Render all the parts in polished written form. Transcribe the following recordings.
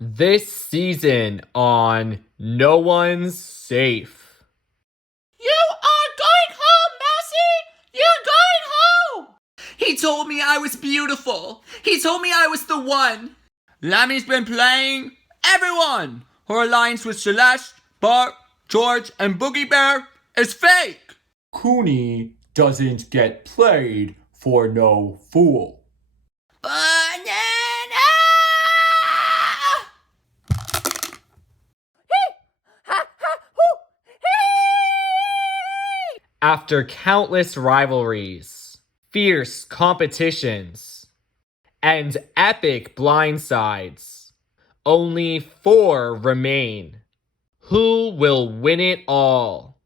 This season on No One's Safe. You are going home, Mousy! You're going home! He told me I was beautiful. He told me I was the one. Lammy's been playing everyone. Her alliance with Celeste, Bart, George, and Boogie Bear is fake. Cooney doesn't get played for no fool. Banana! After countless rivalries, fierce competitions, and epic blindsides, only 4 remain. Who will win it all?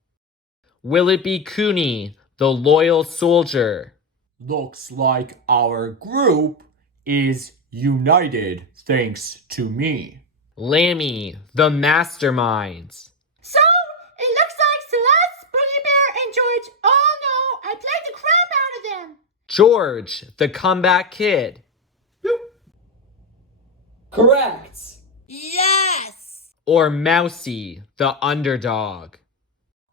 Will it be Cooney, the loyal soldier? Looks like our group is united thanks to me. Lammy, the mastermind? So, it looks like Celeste, Boogie Bear, and George all know I played the crap out of them. George, the comeback kid? Correct! Yes! Or Mousy, the underdog?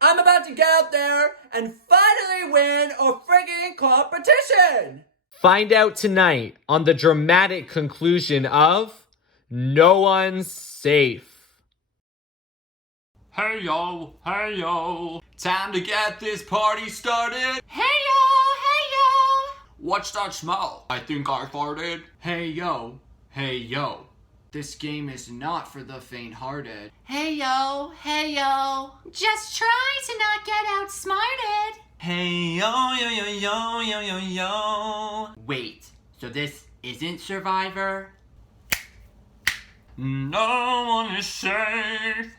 I'm about to get out there and finally win a friggin' competition! Find out tonight on the dramatic conclusion of No One's Safe. Hey yo, time to get this party started. Hey yo! What's that smell? I think I farted. Hey yo, this game is not for the faint-hearted. Hey yo! Just try to not get outsmarted. Hey yo. Wait, so this isn't Survivor? No one is safe.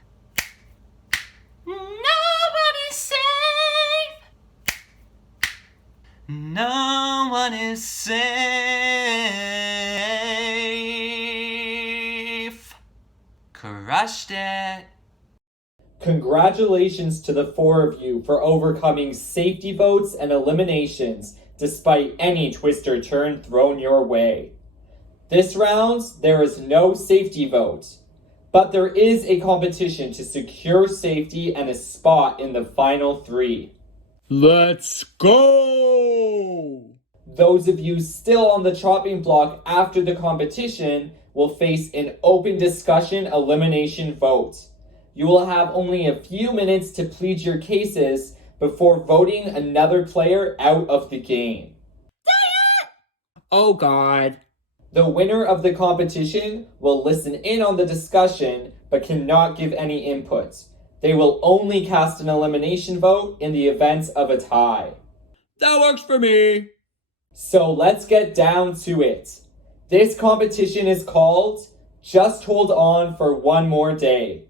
Nobody's safe. No one is safe. Crushed it. Congratulations to the 4 of you for overcoming safety votes and eliminations despite any twist or turn thrown your way. This round, there is no safety vote, but there is a competition to secure safety and a spot in the final 3. Let's go! Those of you still on the chopping block after the competition will face an open discussion elimination vote. You will have only a few minutes to plead your cases before voting another player out of the game. Oh God. The winner of the competition will listen in on the discussion but cannot give any input. They will only cast an elimination vote in the event of a tie. That works for me. So let's get down to it. This competition is called Just Hold On for One More Day.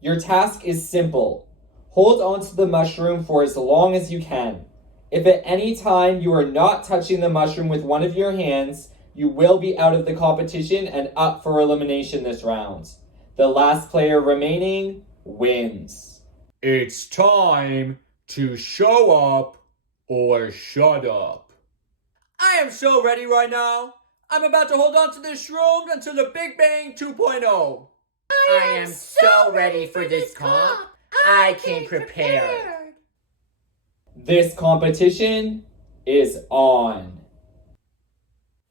Your task is simple. Hold on to the mushroom for as long as you can. If at any time you are not touching the mushroom with one of your hands, you will be out of the competition and up for elimination this round. The last player remaining wins. It's time to show up or shut up. I am so ready right now. I'm about to hold on to this shroom until the Big Bang 2.0. I am so ready for this comp. I came prepared. This competition is on.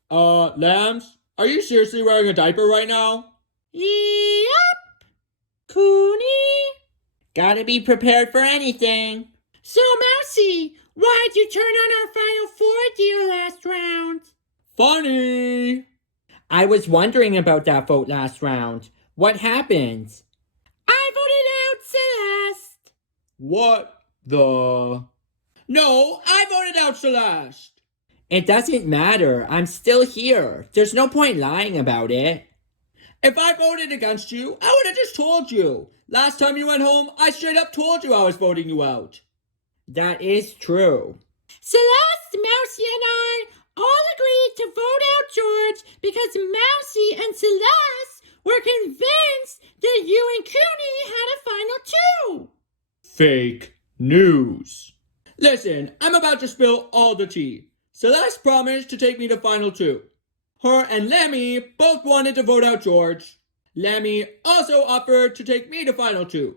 Lambs, are you seriously wearing a diaper right now? Yep. Cooney? Gotta be prepared for anything. So, Mousy, why'd you turn on our final 4 deal last round? Funny. I was wondering about that vote last round. What happened? I voted out Celeste. What the? No, I voted out Celeste. It doesn't matter. I'm still here. There's no point lying about it. If I voted against you, I would have just told you. Last time you went home, I straight up told you I was voting you out. That is true. Celeste, Mousy, and I all agreed to vote out George because Mousy and Celeste were convinced that you and Cooney had a final 2. Fake news. Listen, I'm about to spill all the tea. Celeste promised to take me to final 2. Her and Lemmy both wanted to vote out George. Lemmy also offered to take me to Final 2.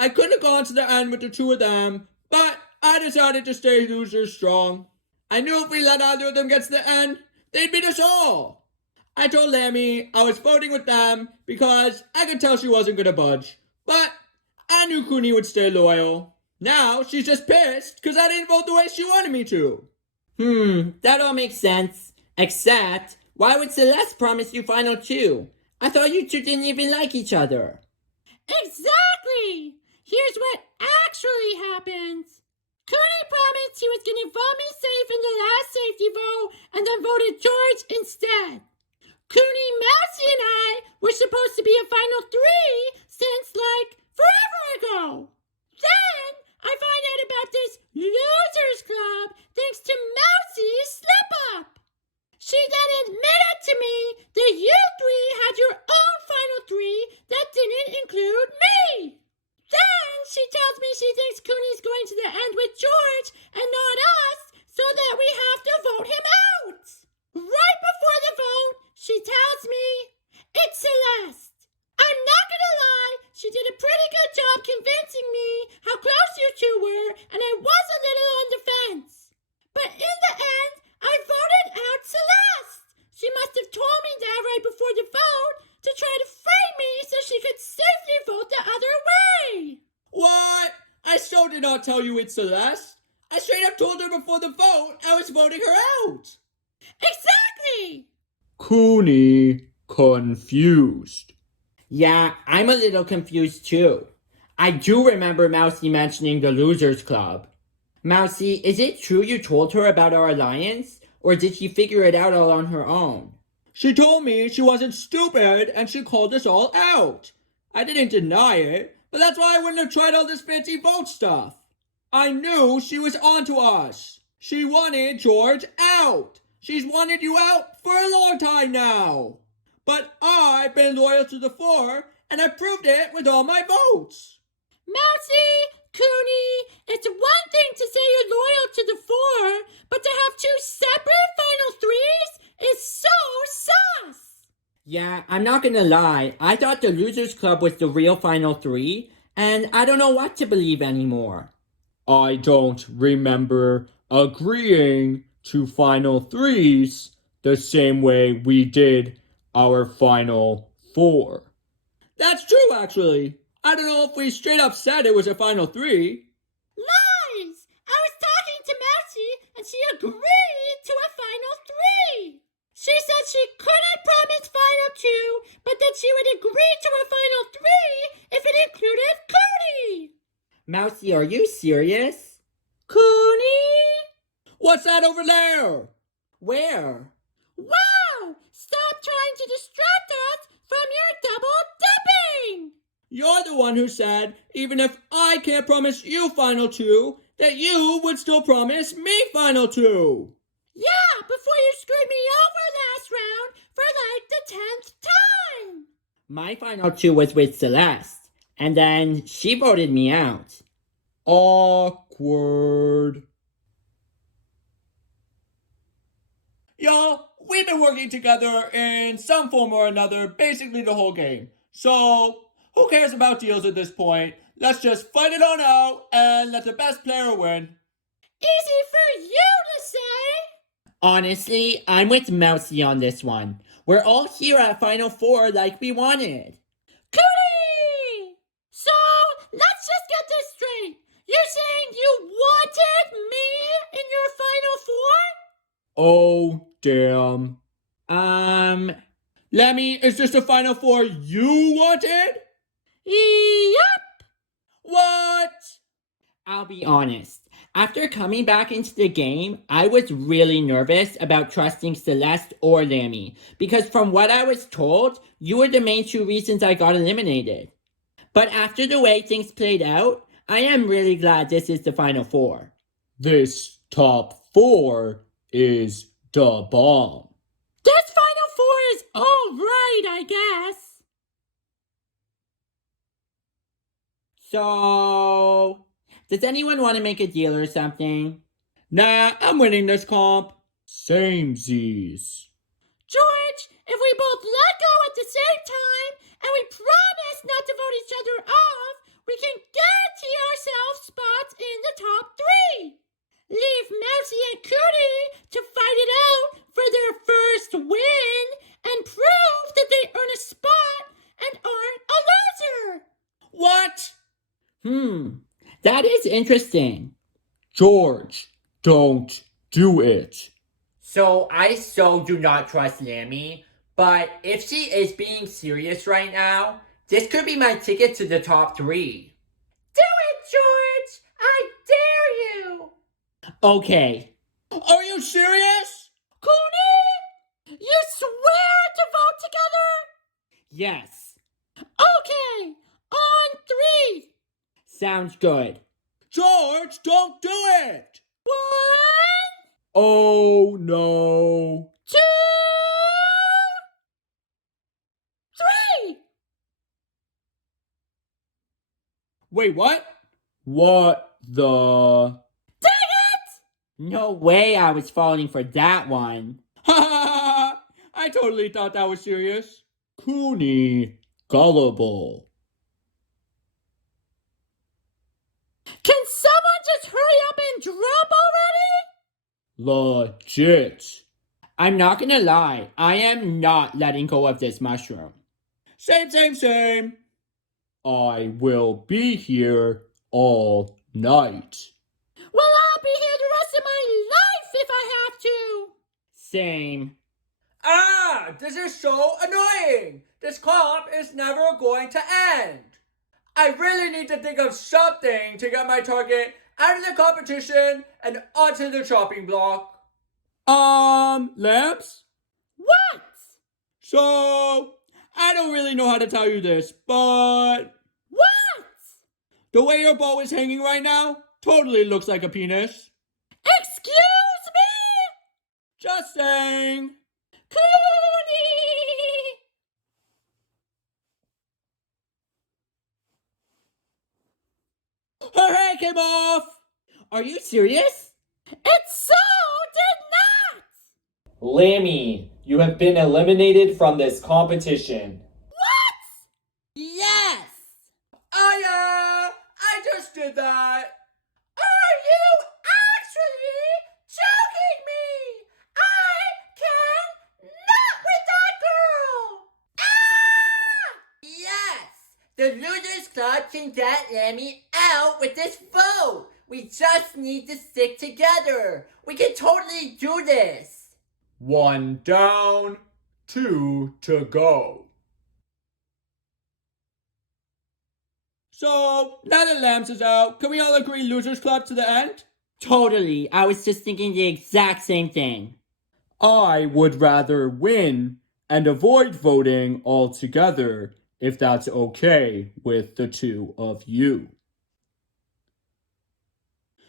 I could have gone to the end with the two of them, but I decided to stay losers strong. I knew if we let either of them get to the end, they'd beat us all. I told Lemmy I was voting with them because I could tell she wasn't gonna budge, but I knew Cooney would stay loyal. Now she's just pissed because I didn't vote the way she wanted me to. That all makes sense. Except, why would Celeste promise you Final 2? I thought you two didn't even like each other. Exactly! Here's what actually happened. Cooney promised he was going to vote me safe in the last safety vote and then voted George instead. Cooney, Mousy, and I were supposed to be a Final 3 since, forever ago. Then I find out about this Losers Club thanks to Mousy's slip-up. She then admitted to me that you three had your own Final 3 that didn't include me. Then she tells me she thinks Cooney's going to the end with George and not us, so that we have to vote him out. Right before the vote, she tells me, it's Celeste. I'm not gonna lie, she did a pretty good job convincing me how close you two were, and I was a little on the fence. But in the end, I voted out Celeste. She must have told me that right before the vote to try to frame me so she could safely vote the other way. What? I so did not tell you it's Celeste. I straight up told her before the vote I was voting her out. Exactly! Cooney confused. Yeah, I'm a little confused too. I do remember Mousy mentioning the Losers Club. Mousy, is it true you told her about our alliance? Or did she figure it out all on her own? She told me she wasn't stupid and she called us all out. I didn't deny it, but that's why I wouldn't have tried all this fancy vote stuff. I knew she was onto us. She wanted George out. She's wanted you out for a long time now. But I've been loyal to the 4, and I proved it with all my votes. Mousy, Cooney, it's one thing to say you're loyal to the 4, but to have 2 separate Final 3s is so sus. Yeah, I'm not gonna lie. I thought the Losers Club was the real Final 3, and I don't know what to believe anymore. I don't remember agreeing to Final 3s the same way we did our Final 4. That's true, actually. I don't know if we straight up said it was a Final 3. Lies! I was talking to Mousy, and she agreed to a Final 3. She said she couldn't promise Final 2, but that she would agree to a Final 3 if it included Cooney. Mousy, are you serious? Cooney? What's that over there? Where? Wow! Stop trying to distract us from your double dipping! You're the one who said, even if I can't promise you Final 2, that you would still promise me Final 2. Yeah, before you screwed me over last round for the 10th time. My Final 2 was with Celeste, and then she voted me out. Awkward. Y'all, we've been working together in some form or another basically the whole game. So, who cares about deals at this point? Let's just fight it on out and let the best player win. Easy for you to say. Honestly, I'm with Mousy on this one. We're all here at Final 4 like we wanted. Cooney! So, let's just get this straight. You're saying you wanted me in your Final 4? Oh, damn. Lemmy, is this the Final 4 you wanted? Yep. What? I'll be honest. After coming back into the game, I was really nervous about trusting Celeste or Lemmy, because from what I was told, you were the main 2 reasons I got eliminated. But after the way things played out, I am really glad this is the Final 4. This top 4 is the bomb. This Final 4 is alright, I guess. So, does anyone want to make a deal or something? Nah, I'm winning this comp. Samesies. George, if we both let go at the same time and we promise not to vote each other off, we can guarantee ourselves spots in the top 3. Leave Mousy and Cootie to fight it out for their first win and prove that they earn a spot and aren't a loser. What? That is interesting. George, don't do it. So I do not trust Lammy, but if she is being serious right now, this could be my ticket to the top 3. Do it, George! I dare you! Okay. Are you serious? Cootie! You swear to vote together? Yes. Okay, on 3. Sounds good. George, don't do it! 1, Oh no. 2, 3. Wait, what? What the? Dang it! No way I was falling for that one. Ha ha! I totally thought that was serious. Cooney, gullible. Can someone just hurry up and drop already? Legit. I'm not gonna lie, I am not letting go of this mushroom. Same. I will be here all night. Well, I'll be here the rest of my life if I have to. Same. Ah, this is so annoying. This comp is never going to end. I really need to think of something to get my target out of the competition and onto the chopping block. Lamps? What? So, I don't really know how to tell you this, but What? the way your bow is hanging right now totally looks like a penis. Excuse me? Just saying. Coonie! Her hair came off! Are you serious? It so did not! Lammy, you have been eliminated from this competition. What? Yes! I just did that. Are you actually joking me? I can not with that girl! Ah! Yes! The Losers Club can get Lammy out with this vote. We just need to stick together. We can totally do this. 1 down, 2 to go. So, now that Lambs is out, can we all agree Losers Club to the end? Totally. I was just thinking the exact same thing. I would rather win and avoid voting altogether, if that's okay with the 2 of you.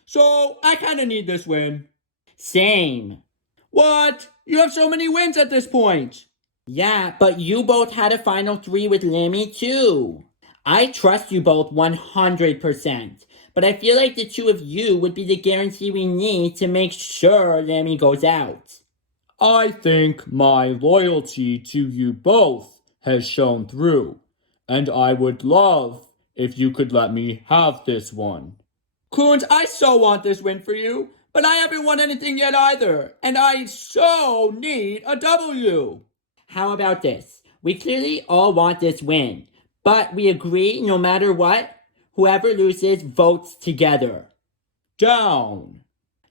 So, I kinda need this win. Same. What? You have so many wins at this point. Yeah, but you both had a final 3 with Lammy too. I trust you both 100%, but I feel like the 2 of you would be the guarantee we need to make sure Lammy goes out. I think my loyalty to you both has shown through, and I would love if you could let me have this one. Coons, I so want this win for you, but I haven't won anything yet either, and I so need a W. How about this? We clearly all want this win, but we agree no matter what, whoever loses votes together. Down.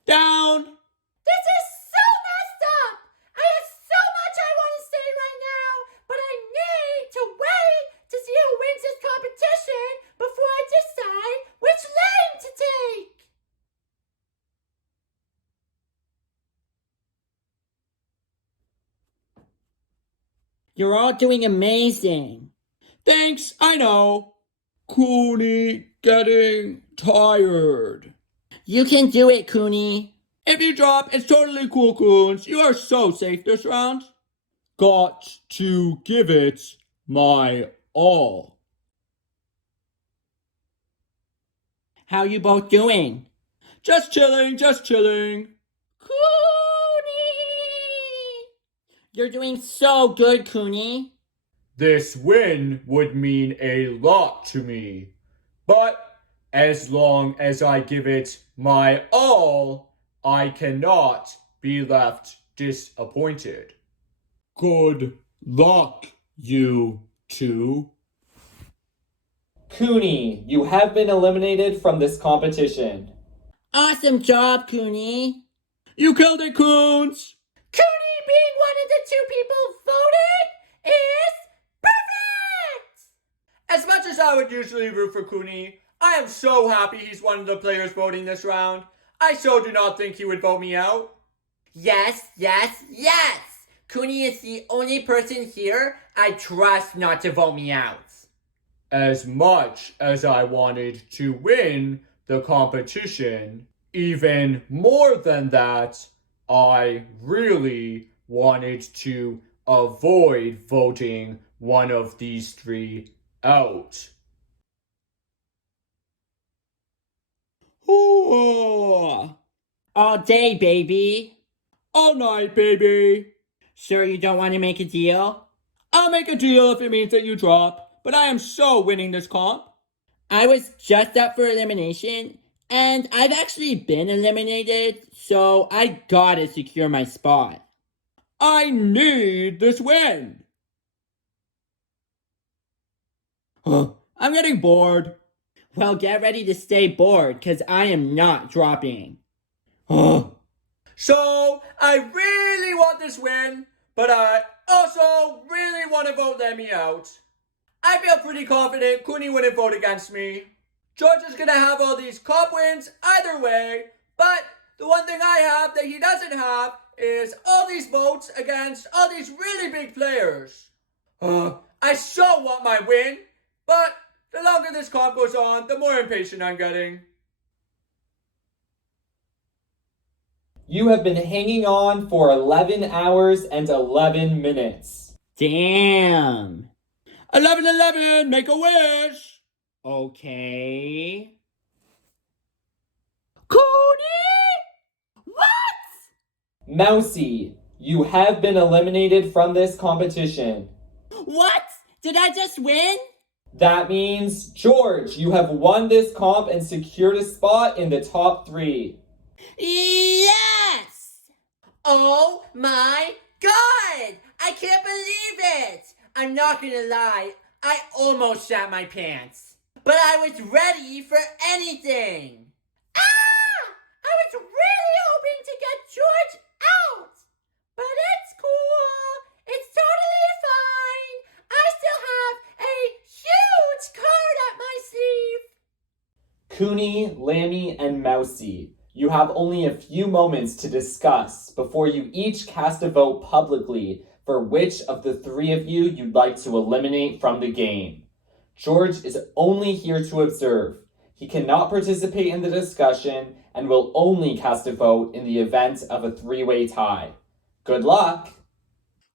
Down. This is so messed up! I have so much I want to say right now, but I need to wait to see who wins this competition before I decide which lane to take! You're all doing amazing. Thanks, I know. Cooney getting tired. You can do it, Cooney. If you drop, it's totally cool, Coons. You are so safe this round. Got to give it my all. How you both doing? Just chilling. Coonie! You're doing so good, Cooney. This win would mean a lot to me. But as long as I give it my all, I cannot be left disappointed. Good luck, you two. Cooney, you have been eliminated from this competition. Awesome job, Cooney. You killed it, Coons! Cooney being one of the 2 people voted is perfect! As much as I would usually root for Cooney, I am so happy he's one of the players voting this round. I so do not think he would vote me out. Yes, yes, yes! Cooney is the only person here I trust not to vote me out. As much as I wanted to win the competition, even more than that, I really wanted to avoid voting one of these 3 out. All day, baby. All night, baby. Sure you don't want to make a deal? I'll make a deal if it means that you drop, but I am so winning this comp. I was just up for elimination, and I've actually been eliminated, so I gotta secure my spot. I need this win. I'm getting bored. Well, get ready to stay bored, because I am not dropping. So, I really want this win, but I also really want to vote Lemmy out. I feel pretty confident Cooney wouldn't vote against me. George is gonna have all these comp wins either way, but the one thing I have that he doesn't have is all these votes against all these really big players. I so want my win, but the longer this comp goes on, the more impatient I'm getting. You have been hanging on for 11 hours and 11 minutes. Damn. 11-11, make a wish! Okay. Cooney? What? Mousy, you have been eliminated from this competition. What? Did I just win? That means, George, you have won this comp and secured a spot in the top 3. Yes! Oh my god! I can't believe it! I'm not gonna lie, I almost shat my pants. But I was ready for anything! Ah! I was really hoping to get George out! But it's cool. It's totally fine. I still have a huge card up my sleeve. Cooney, Lammy, and Mousy, you have only a few moments to discuss before you each cast a vote publicly for which of the 3 of you you'd like to eliminate from the game. George is only here to observe. He cannot participate in the discussion and will only cast a vote in the event of a 3-way tie. Good luck!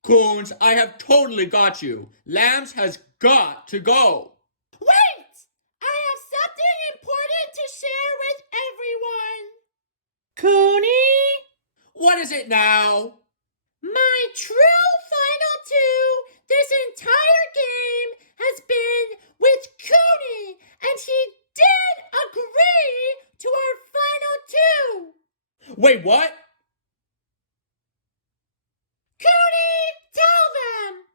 Coons, I have totally got you. Lambs has got to go. Wait! I have something important to share with everyone. Cooney? What is it now? My true final 2 this entire game has been with Cooney, and he did agree to our final 2. Wait, what? Cooney, tell them.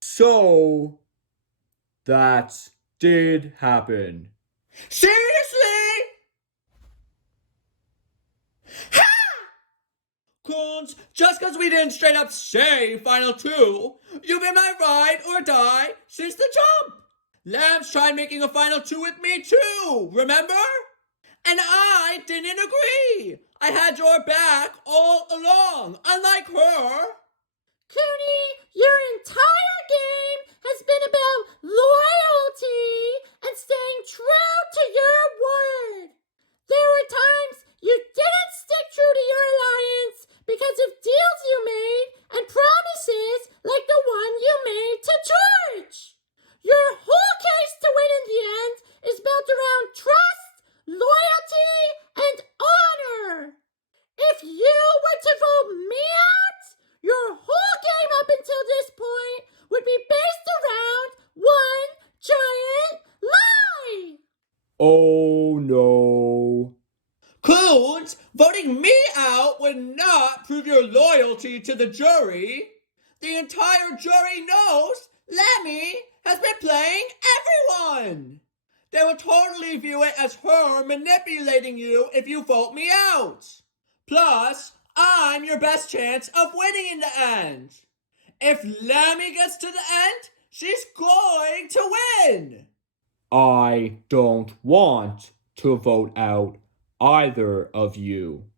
So, that did happen. Seriously? Ha! Coons, just because we didn't straight up say final 2, you've been my ride or die since the jump. Lambs tried making a final 2 with me too, remember? And I didn't agree. I had your back all along, unlike her. Cooney, your entire game has been about loyalty and staying true to your word. There were times you didn't stick true to your alliance because of deals you made and promises like the one you made to George. Your whole case to win in the end is built around trust, loyalty, and honor. If you were to vote me out, your whole game up until this point would be based Oh no. Coons, voting me out would not prove your loyalty to the jury. The entire jury knows Lemmy has been playing everyone. They will totally view it as her manipulating you if you vote me out. Plus, I'm your best chance of winning in the end. If Lemmy gets to the end, she's going to win. I don't want to vote out either of you.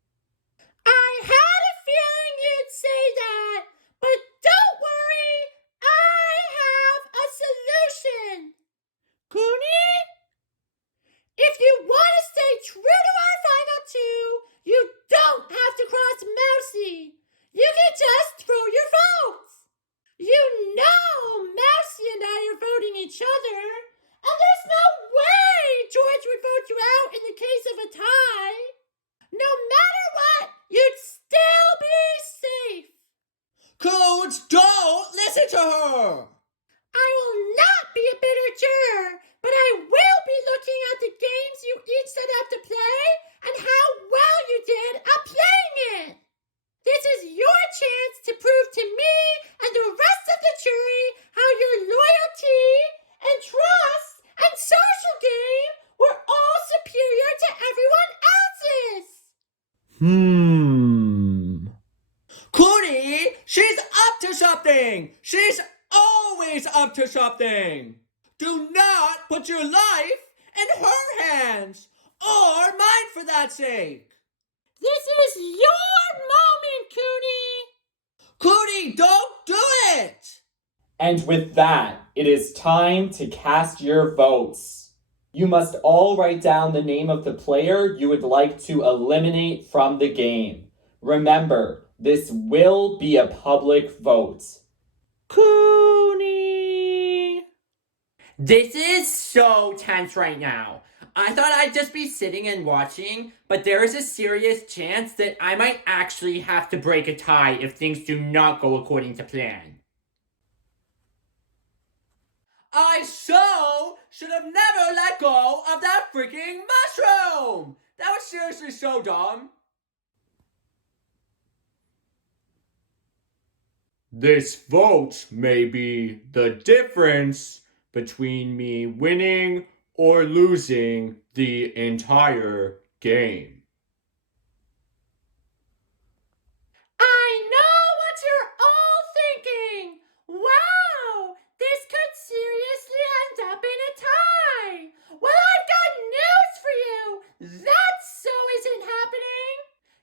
I had a feeling you'd say that, but don't worry, I have a solution. Cooney? If you want to stay true to our final two, you don't have to cross Mousy. You can just throw your votes. You know Mousy and I are voting each other, and there's no way George would vote you out in the case of a tie. No matter what, you'd still be safe. Coons, don't listen to her. I will not be a bitter juror, but I will be looking at the games you each set out to play and how well you did at playing it. This is your chance to prove to me and the rest of the jury how your loyalty and trust and social game were all superior to everyone else's. Cooney, she's up to something. She's always up to something. Do not put your life in her hands, or mine for that sake. This is your moment, Cooney. Cooney, don't do it. And with that, it is time to cast your votes. You must all write down the name of the player you would like to eliminate from the game. Remember, this will be a public vote. Cooney! This is so tense right now. I thought I'd just be sitting and watching, but there is a serious chance that I might actually have to break a tie if things do not go according to plan. I so should have never let go of that freaking mushroom. That was seriously so dumb. This vote may be the difference between me winning or losing the entire game. I know what you're all thinking. Wow, this could seriously end up in a tie. Well, I've got news for you. That so isn't happening.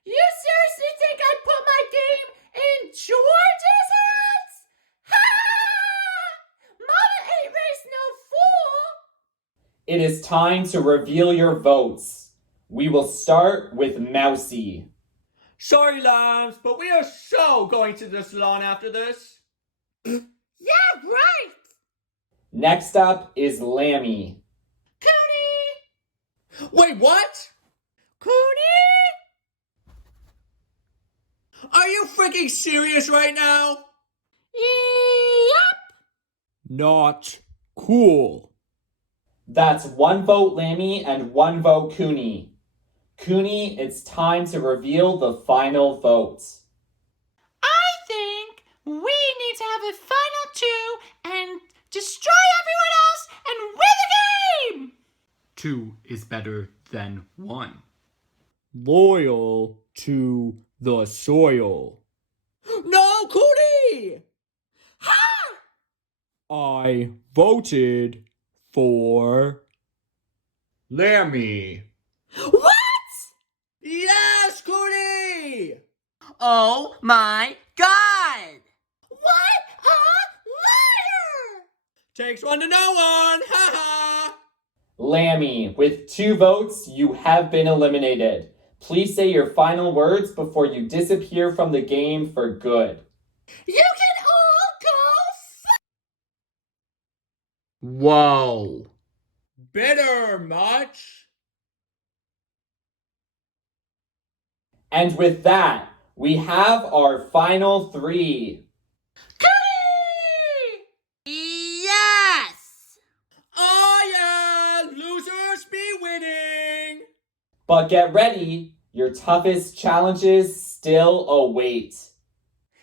You seriously think I'd put my game in George's hands? Ha! Mama ain't raised no fool. It is time to reveal your votes. We will start with Mousy. Sorry, lambs, but we are so going to the salon after this. Yeah, right. Next up is Lammy. Cooney. Wait, what? Cooney. Are you freaking serious right now? Yep. Not cool. That's 1 vote Lammy and 1 vote Cooney. Cooney, it's time to reveal the final votes. I think we need to have a final two and destroy everyone else and win the game! 2 is better than 1. Loyal to the soil. No, Cooney! Ha! I voted for Lammy. What? Yes, Cooney! Oh my god! What a liar! Takes one to know one, haha! Lammy, with 2 votes, you have been eliminated. Please say your final words before you disappear from the game for good. You can all go Whoa. Bitter much? And with that, we have our final 3. Cooney! Yes! Oh yeah, losers be winning! But get ready, your toughest challenges still await.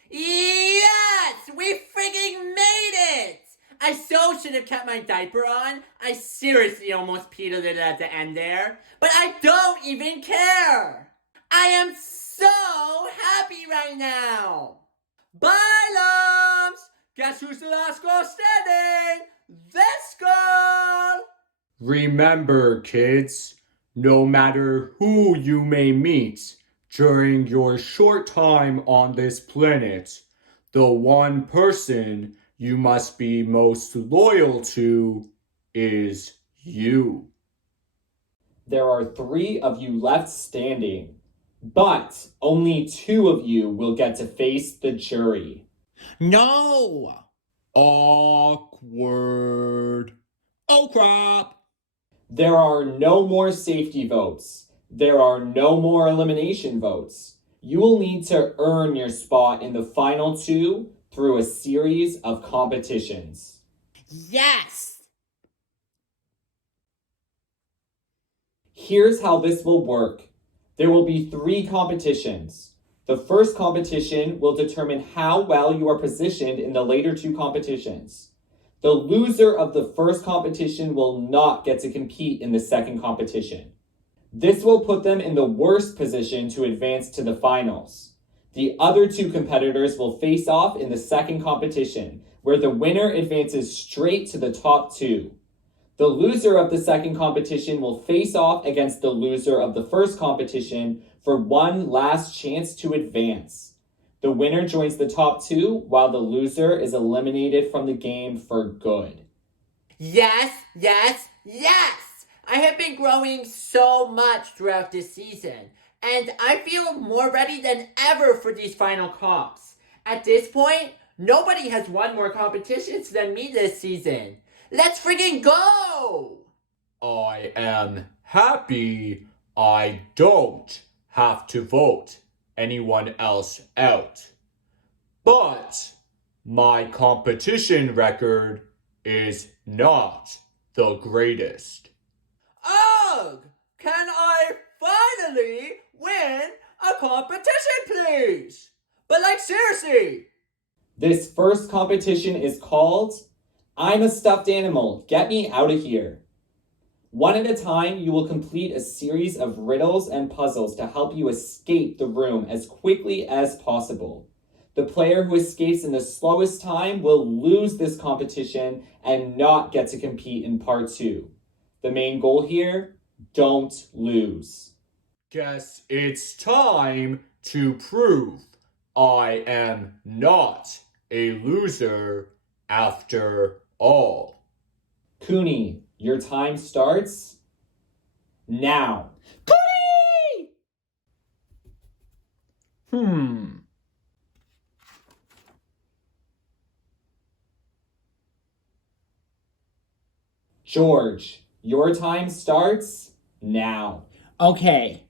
Yes! We freaking made it! I so should have kept my diaper on. I seriously almost peed a little at the end there. But I don't even care! I am so happy right now! Bye, Lumps! Guess who's the last girl standing? This girl! Remember, kids, no matter who you may meet during your short time on this planet, the one person you must be most loyal to is you. There are 3 of you left standing, but only 2 of you will get to face the jury. No! Awkward. Oh crap! There are no more safety votes. There are no more elimination votes. You will need to earn your spot in the final 2 through a series of competitions. Yes! Here's how this will work. There will be 3 competitions. The first competition will determine how well you are positioned in the later 2 competitions. The loser of the first competition will not get to compete in the second competition. This will put them in the worst position to advance to the finals. The other 2 competitors will face off in the second competition, where the winner advances straight to the top 2. The loser of the second competition will face off against the loser of the first competition for one last chance to advance. The winner joins the top 2, while the loser is eliminated from the game for good. Yes, yes, yes! I have been growing so much throughout this season, and I feel more ready than ever for these final comps. At this point, nobody has won more competitions than me this season. Let's freaking go! I am happy I don't have to vote anyone else out. But my competition record is not the greatest. Ugh! Can I finally win a competition, please? But like, seriously! This first competition is called I'm a Stuffed Animal, Get Me Out of Here. One at a time, you will complete a series of riddles and puzzles to help you escape the room as quickly as possible. The player who escapes in the slowest time will lose this competition and not get to compete in part 2. The main goal here, don't lose. Guess it's time to prove I am not a loser after all. Cooney, your time starts now. George, your time starts now. Okay.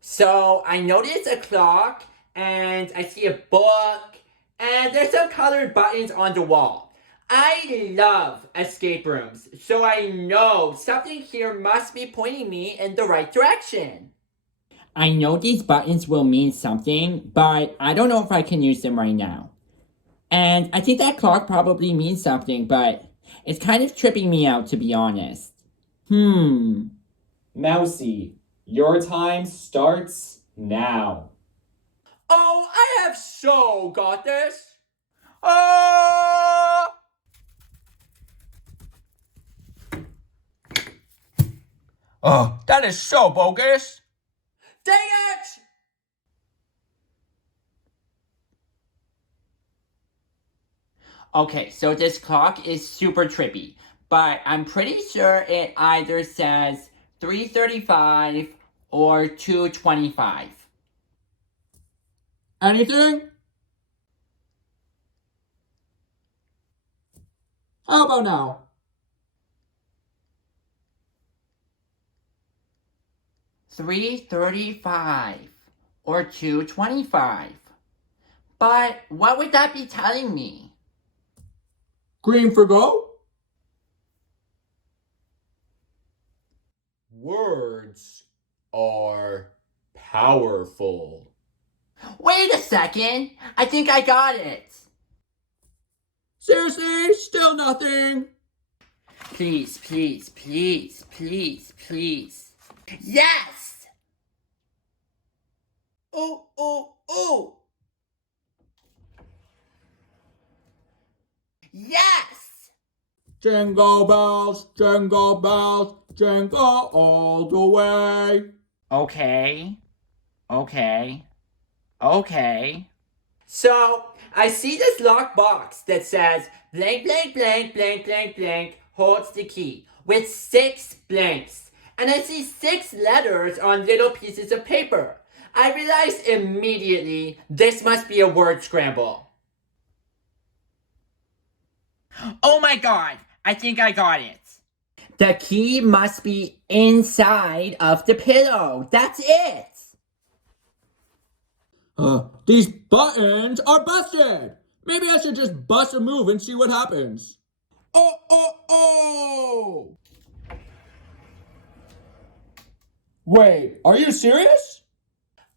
So I notice a clock, and I see a book, and there's some colored buttons on the wall. I love escape rooms, so I know something here must be pointing me in the right direction. I know these buttons will mean something, but I don't know if I can use them right now. And I think that clock probably means something, but it's kind of tripping me out, to be honest. Mousy, your time starts now. Oh, I have so got this. Oh, that is so bogus. Dang it! Okay, so this clock is super trippy, but I'm pretty sure it either says 3:35 or 2:25. Anything? How about now? 3:35 or 2:25. But what would that be telling me? Green for go? Words are powerful. Wait a second. I think I got it. Seriously? Still nothing? Please, please, please, please, please. Yes! Oh, oh, oh! Yes! Jingle bells, jingle all the way. Okay. So, I see this locked box that says blank, blank, blank, blank, blank, blank holds the key with 6 blanks. And I see 6 letters on little pieces of paper. I realize immediately this must be a word scramble. Oh my god! I think I got it. The key must be inside of the pillow. That's it. These buttons are busted. Maybe I should just bust a move and see what happens. Oh! Wait, are you serious?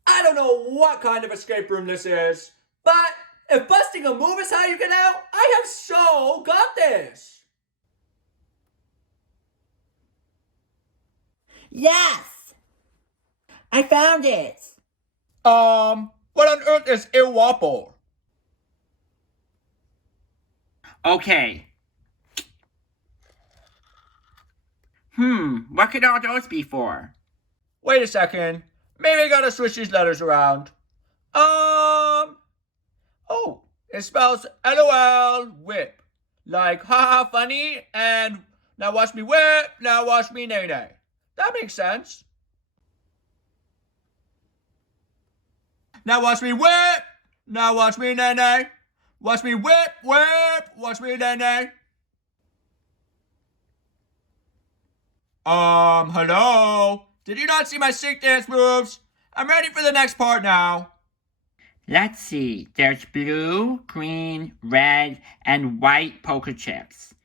I don't know what kind of escape room this is, but if busting a move is how you get out, I have so got this. Yes! I found it. What on earth is Iwapo? Okay. What could all those be for? Wait a second. Maybe I gotta switch these letters around. Oh, it spells LOL whip. Like, haha, funny, and now watch me whip, now watch me nay nay. That makes sense. Now watch me whip, now watch me nay nay. Watch me whip, watch me nay nay. Hello? Did you not see my sick dance moves? I'm ready for the next part now. Let's see. There's blue, green, red, and white poker chips.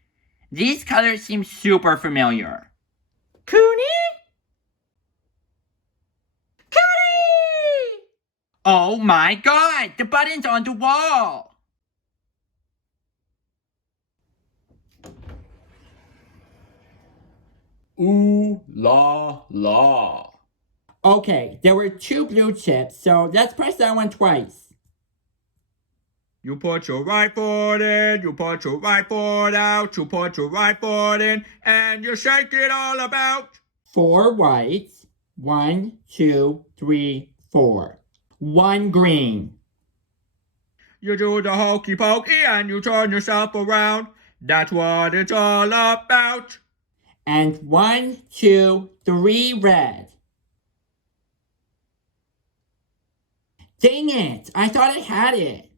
These colors seem super familiar. Cooney? Oh my god! The button's on the wall! Ooh la la. Okay, there were 2 blue chips, so let's press that one twice. You put your right foot in, you put your right foot out, you put your right foot in, and you shake it all about. 4 whites. 1, 2, 3, 4. 1 green. You do the hokey pokey and you turn yourself around. That's what it's all about. And 1, 2, 3 red. Dang it! I thought I had it.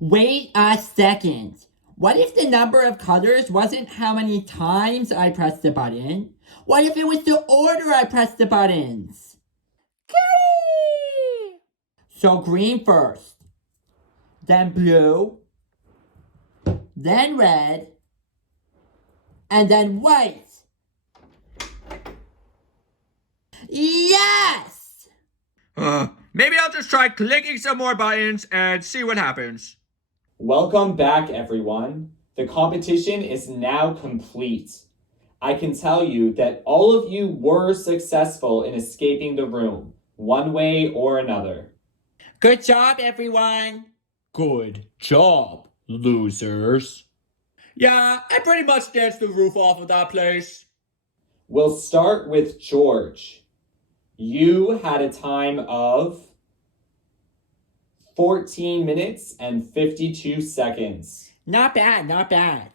Wait a second. What if the number of colors wasn't how many times I pressed the button? What if it was the order I pressed the buttons? Kitty! So green first, then blue, then red, and then white. Yes! Maybe I'll just try clicking some more buttons and see what happens. Welcome back, everyone. The competition is now complete. I can tell you that all of you were successful in escaping the room, one way or another. Good job, everyone. Good job, losers. Yeah, I pretty much danced the roof off of that place. We'll start with George. You had a time of 14 minutes and 52 seconds. Not bad, not bad.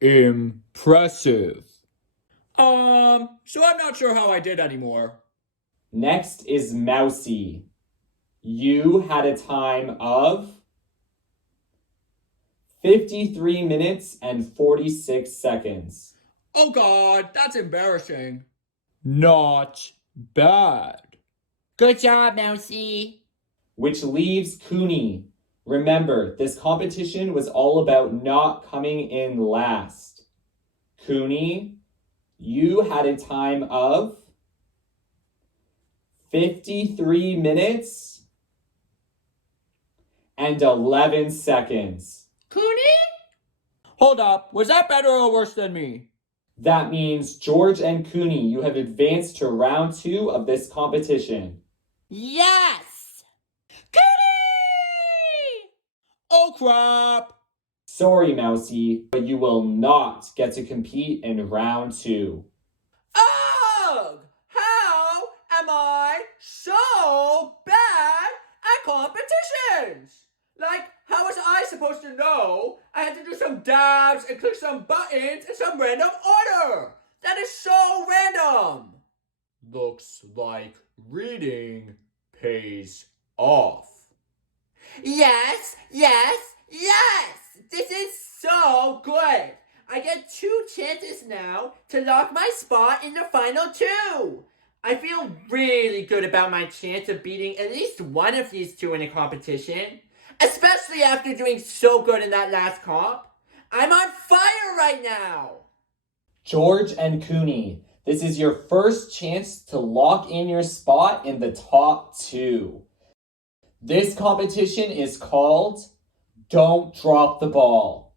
Impressive. So I'm not sure how I did anymore. Next is Mousy. You had a time of 53 minutes and 46 seconds. Oh god, that's embarrassing. Not bad. Good job, Mousy. Which leaves Cooney. Remember, this competition was all about not coming in last. Cooney, You had a time of 53 minutes and 11 seconds. Cooney? Hold up, was that better or worse than me? That means George and Cooney, you have advanced to round 2 of this competition. Yes! Cooney! Oh crap! Sorry, Mousy, but you will not get to compete in round 2. Ugh! How am I so bad at competitions? Like, how was I supposed to know I had to do some dabs and click some buttons in some random order? That is so random. Looks like reading pays off. Yes, yes, yes! This is so good! I get 2 chances now to lock my spot in the final 2! I feel really good about my chance of beating at least one of these 2 in a competition, especially after doing so good in that last comp. I'm on fire right now! George and Cooney, this is your first chance to lock in your spot in the top 2. This competition is called Don't Drop the Ball.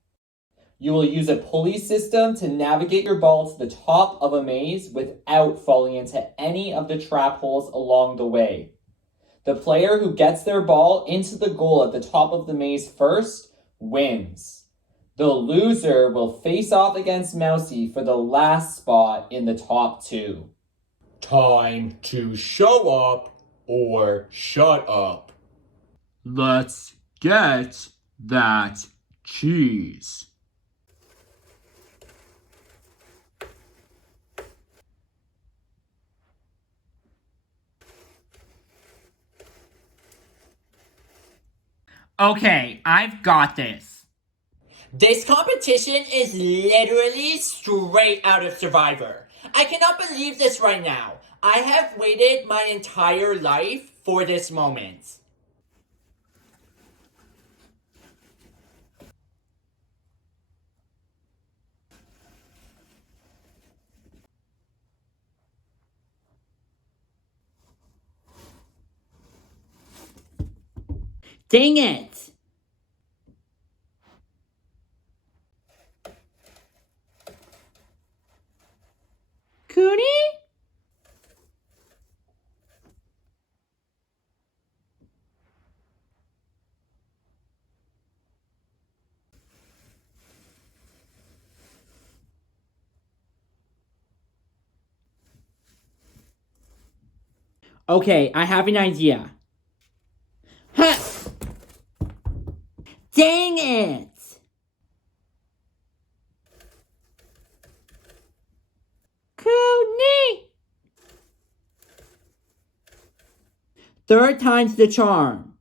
You will use a pulley system to navigate your ball to the top of a maze without falling into any of the trap holes along the way. The player who gets their ball into the goal at the top of the maze first wins. The loser will face off against Mousy for the last spot in the top 2. Time to show up or shut up. Let's get that cheese. Okay, I've got this. This competition is literally straight out of Survivor. I cannot believe this right now. I have waited my entire life for this moment. Dang it! Cooney? Okay, I have an idea. Huh! Dang it! Cooney! Third time's the charm.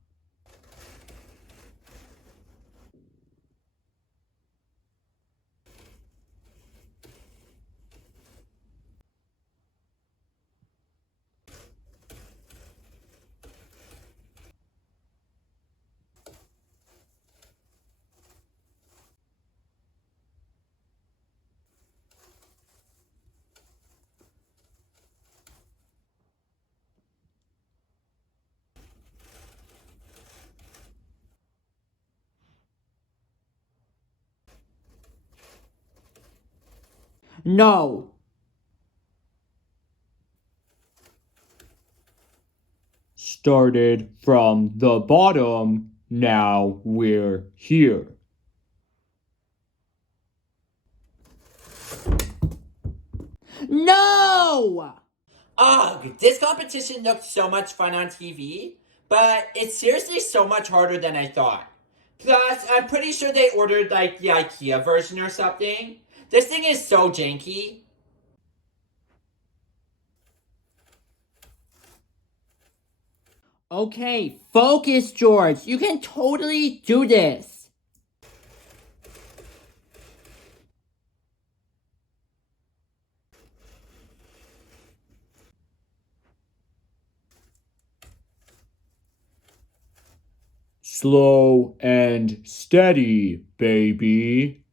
No. Started from the bottom, now we're here. No! Ugh, this competition looked so much fun on TV, but it's seriously so much harder than I thought. Plus, I'm pretty sure they ordered like the IKEA version or something. This thing is so janky. Okay, focus, George. You can totally do this. Slow and steady, baby.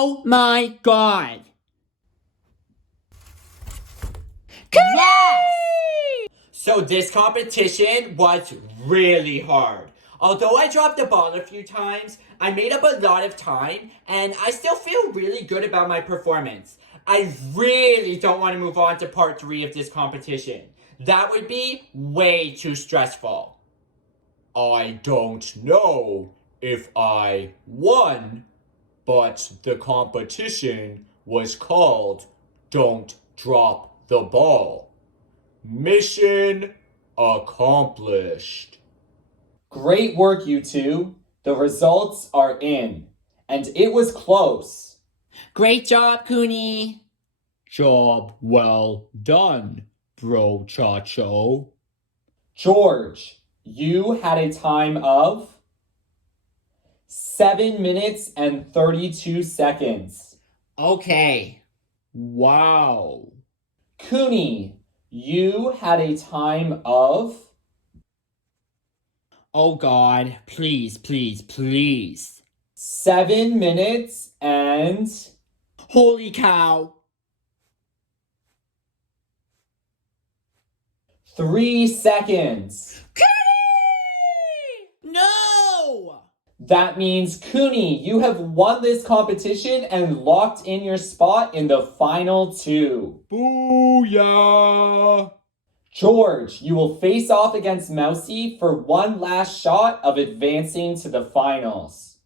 Oh my god! Yes! So this competition was really hard. Although I dropped the ball a few times, I made up a lot of time, and I still feel really good about my performance. I really don't want to move on to part 3 of this competition. That would be way too stressful. I don't know if I won, but the competition was called Don't Drop the Ball. Mission accomplished. Great work, you two. The results are in. And it was close. Great job, Cooney. Job well done, bro Chacho. George, you had a time of 7 minutes and 32 seconds. Okay. Wow. Cooney, you had a time of Oh god, please, please, please. 7 minutes and Holy cow. 3 seconds. No! That means, Cooney, you have won this competition and locked in your spot in the final 2. Booyah! George, you will face off against Mousy for one last shot of advancing to the finals.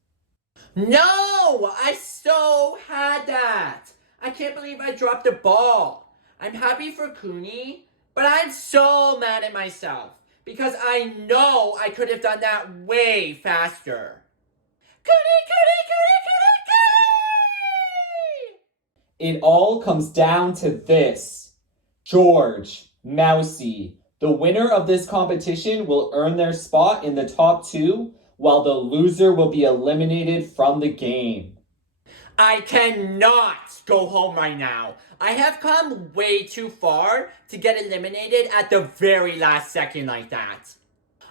No! I so had that! I can't believe I dropped the ball. I'm happy for Cooney, but I'm so mad at myself because I know I could have done that way faster. Cooney, Cooney, Cooney, Cooney, Cooney! It all comes down to this. George, Mousy, the winner of this competition will earn their spot in the top 2, while the loser will be eliminated from the game. I cannot go home right now. I have come way too far to get eliminated at the very last second like that.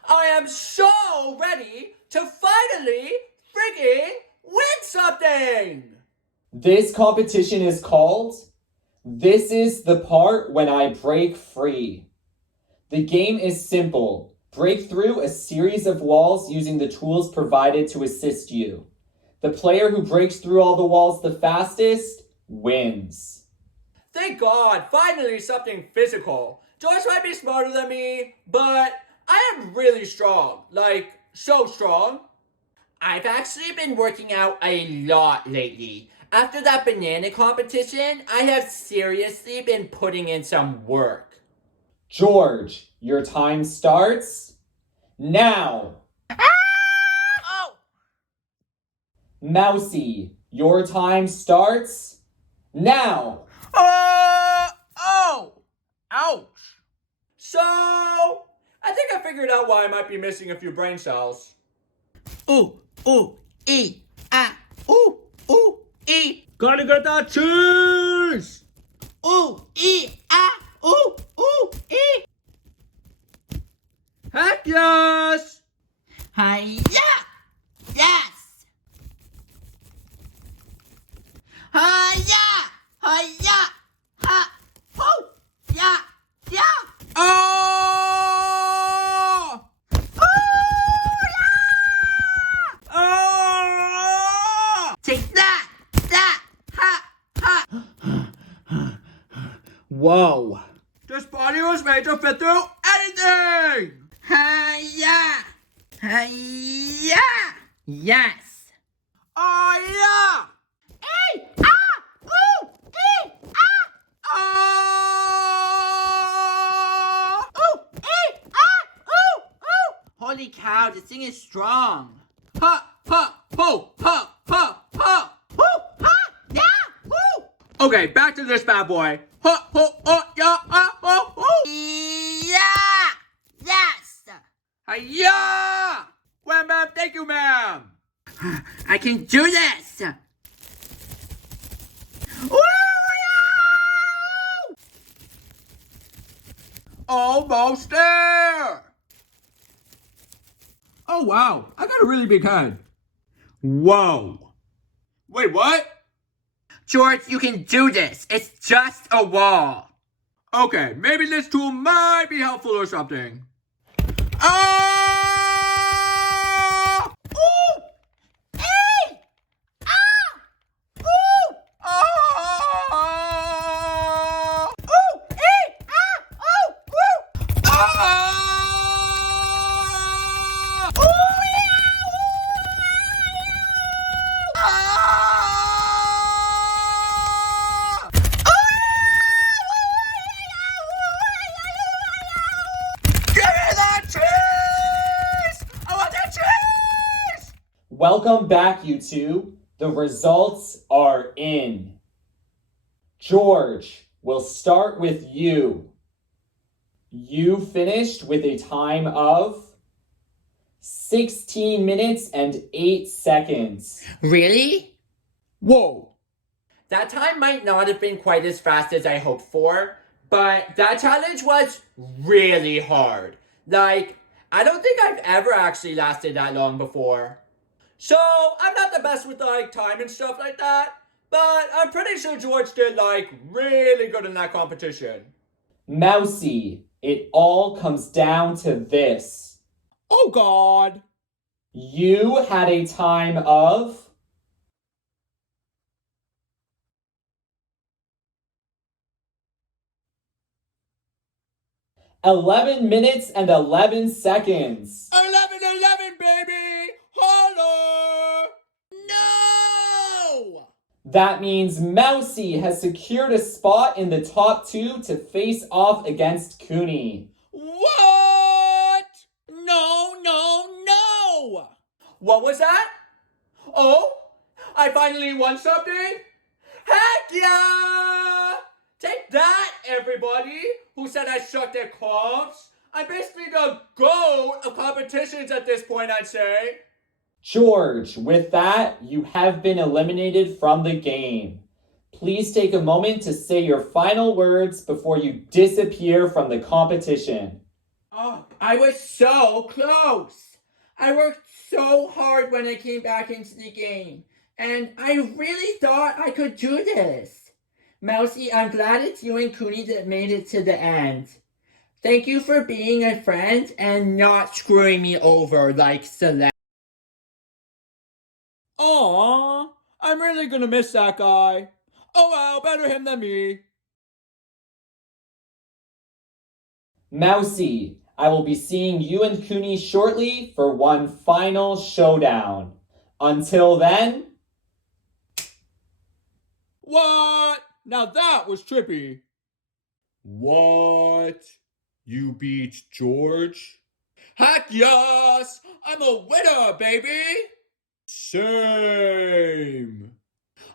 I am so ready to finally freaking win something! This competition is called This is the Part When I Break Free. The game is simple. Break through a series of walls using the tools provided to assist you. The player who breaks through all the walls the fastest wins. Thank God, finally something physical. Joyce might be smarter than me, but I am really strong. Like, so strong. I've actually been working out a lot lately. After that banana competition, I have seriously been putting in some work. George, your time starts now. Oh! Mousy, your time starts now. Oh! Ouch! So, I think I figured out why I might be missing a few brain cells. Ooh, E, ooh, E. Gotta get that cheese! Ooh, E, ooh, E. Heck yes! Hi-ya! Yes! Hi-ya! Hi-ya! Ha! Hoo! Ya! Ya! Oh! Oh! Take that! That! Ha! Ha! Whoa. This body was made to fit through anything! Hi-ya! Hi-ya! Yes! Oh yeah! Hey! Ah! Ooh! Ee! Ah! Oh! Ooh! Ee! Ah! Ooh! Ooh! Holy cow, this thing is strong. Ha! Ha! Ho! Ha! Ha! Ha! Ooh! Ah! Yeah! Ooh! Okay, back to this bad boy. Ha! Ho! Oh! Yeah! Ah! Oh! Oh! Yeah! Yes! Hiya! Well, ma'am, thank you, ma'am. I can do this! Almost there! Oh, wow. I got a really big head. Whoa. Wait, what? George, you can do this. It's just a wall. Okay, maybe this tool might be helpful or something. Ah! Ooh! Hey! Ah! Ooh! Ah! Ooh! Hey! Ah! Oh! Woo! Ah! Ooh! Yeah! Ah! Give me that cheese! I want that cheese! Welcome back, you two. The results are in. George, we'll start with you. You finished with a time of 16 minutes and 8 seconds. Really? Whoa. That time might not have been quite as fast as I hoped for, but that challenge was really hard. Like, I don't think I've ever actually lasted that long before. So, I'm not the best with like time and stuff like that, but I'm pretty sure George did like really good in that competition. Mousy, it all comes down to this. Oh god. You had a time of 11 minutes and 11 seconds. 11, baby! Holler! No! That means Mousy has secured a spot in the top 2 to face off against Cooney. What? No! What was that? Oh? I finally won something? Heck yeah! Take that, everybody who said I sucked at comps. I'm basically the GOAT of competitions at this point, I'd say. George, with that, you have been eliminated from the game. Please take a moment to say your final words before you disappear from the competition. Oh, I was so close. I worked so hard when I came back into the game, and I really thought I could do this. Mousy, I'm glad it's you and Cooney that made it to the end. Thank you for being a friend and not screwing me over like Celeste. Aww, I'm really gonna miss that guy. Oh well, better him than me. Mousy, I will be seeing you and Cooney shortly for one final showdown. Until then, What? Now that was trippy. What? You beat George? Heck yes! I'm a winner, baby! Same!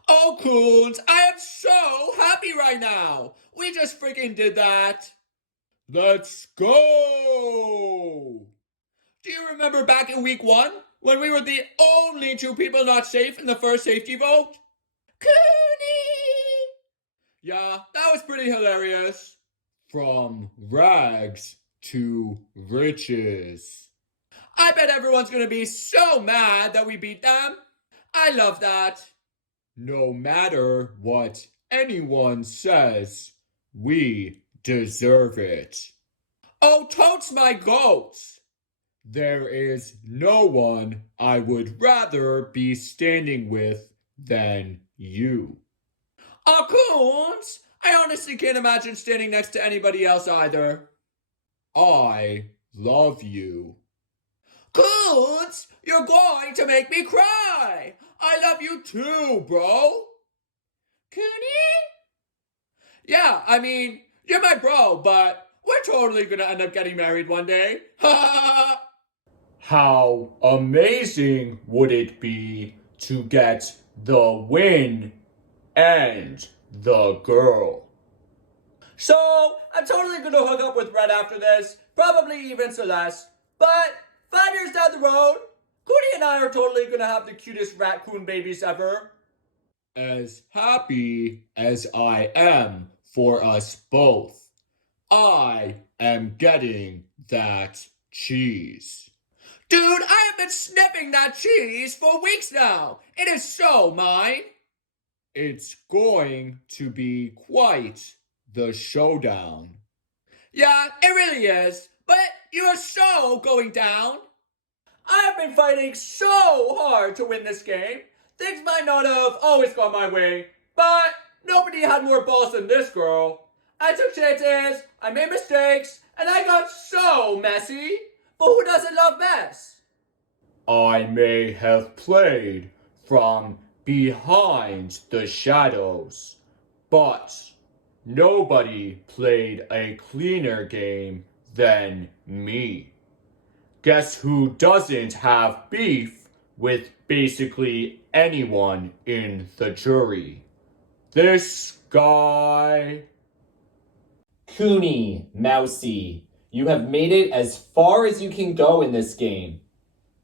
Oh, Coons, I am so happy right now! We just freaking did that! Let's go! Do you remember back in week 1 when we were the only 2 people not safe in the first safety vote? Cooney! Yeah, that was pretty hilarious. From rags to riches. I bet everyone's gonna be so mad that we beat them. I love that. No matter what anyone says, we deserve it. Oh, totes my goats! There is no one I would rather be standing with than you. Coons! I honestly can't imagine standing next to anybody else either. I love you. Coons! You're going to make me cry! I love you too, bro! Cooney? Yeah, I mean, you're my bro, but we're totally gonna end up getting married one day. How amazing would it be to get the win and the girl? So, I'm totally gonna hook up with Red after this, probably even Celeste, but 5 years down the road, Cooney and I are totally gonna have the cutest raccoon babies ever. As happy as I am for us both, I am getting that cheese. Dude, I have been sniffing that cheese for weeks now. It is so mine. It's going to be quite the showdown. Yeah, it really is. But you're so going down. I've been fighting so hard to win this game. Things might not have always gone my way, but nobody had more balls than this girl. I took chances, I made mistakes, and I got so messy. But who doesn't love mess? I may have played from behind the shadows, but nobody played a cleaner game than me. Guess who doesn't have beef with basically anyone in the jury? This guy. Cooney, Mousy, you have made it as far as you can go in this game.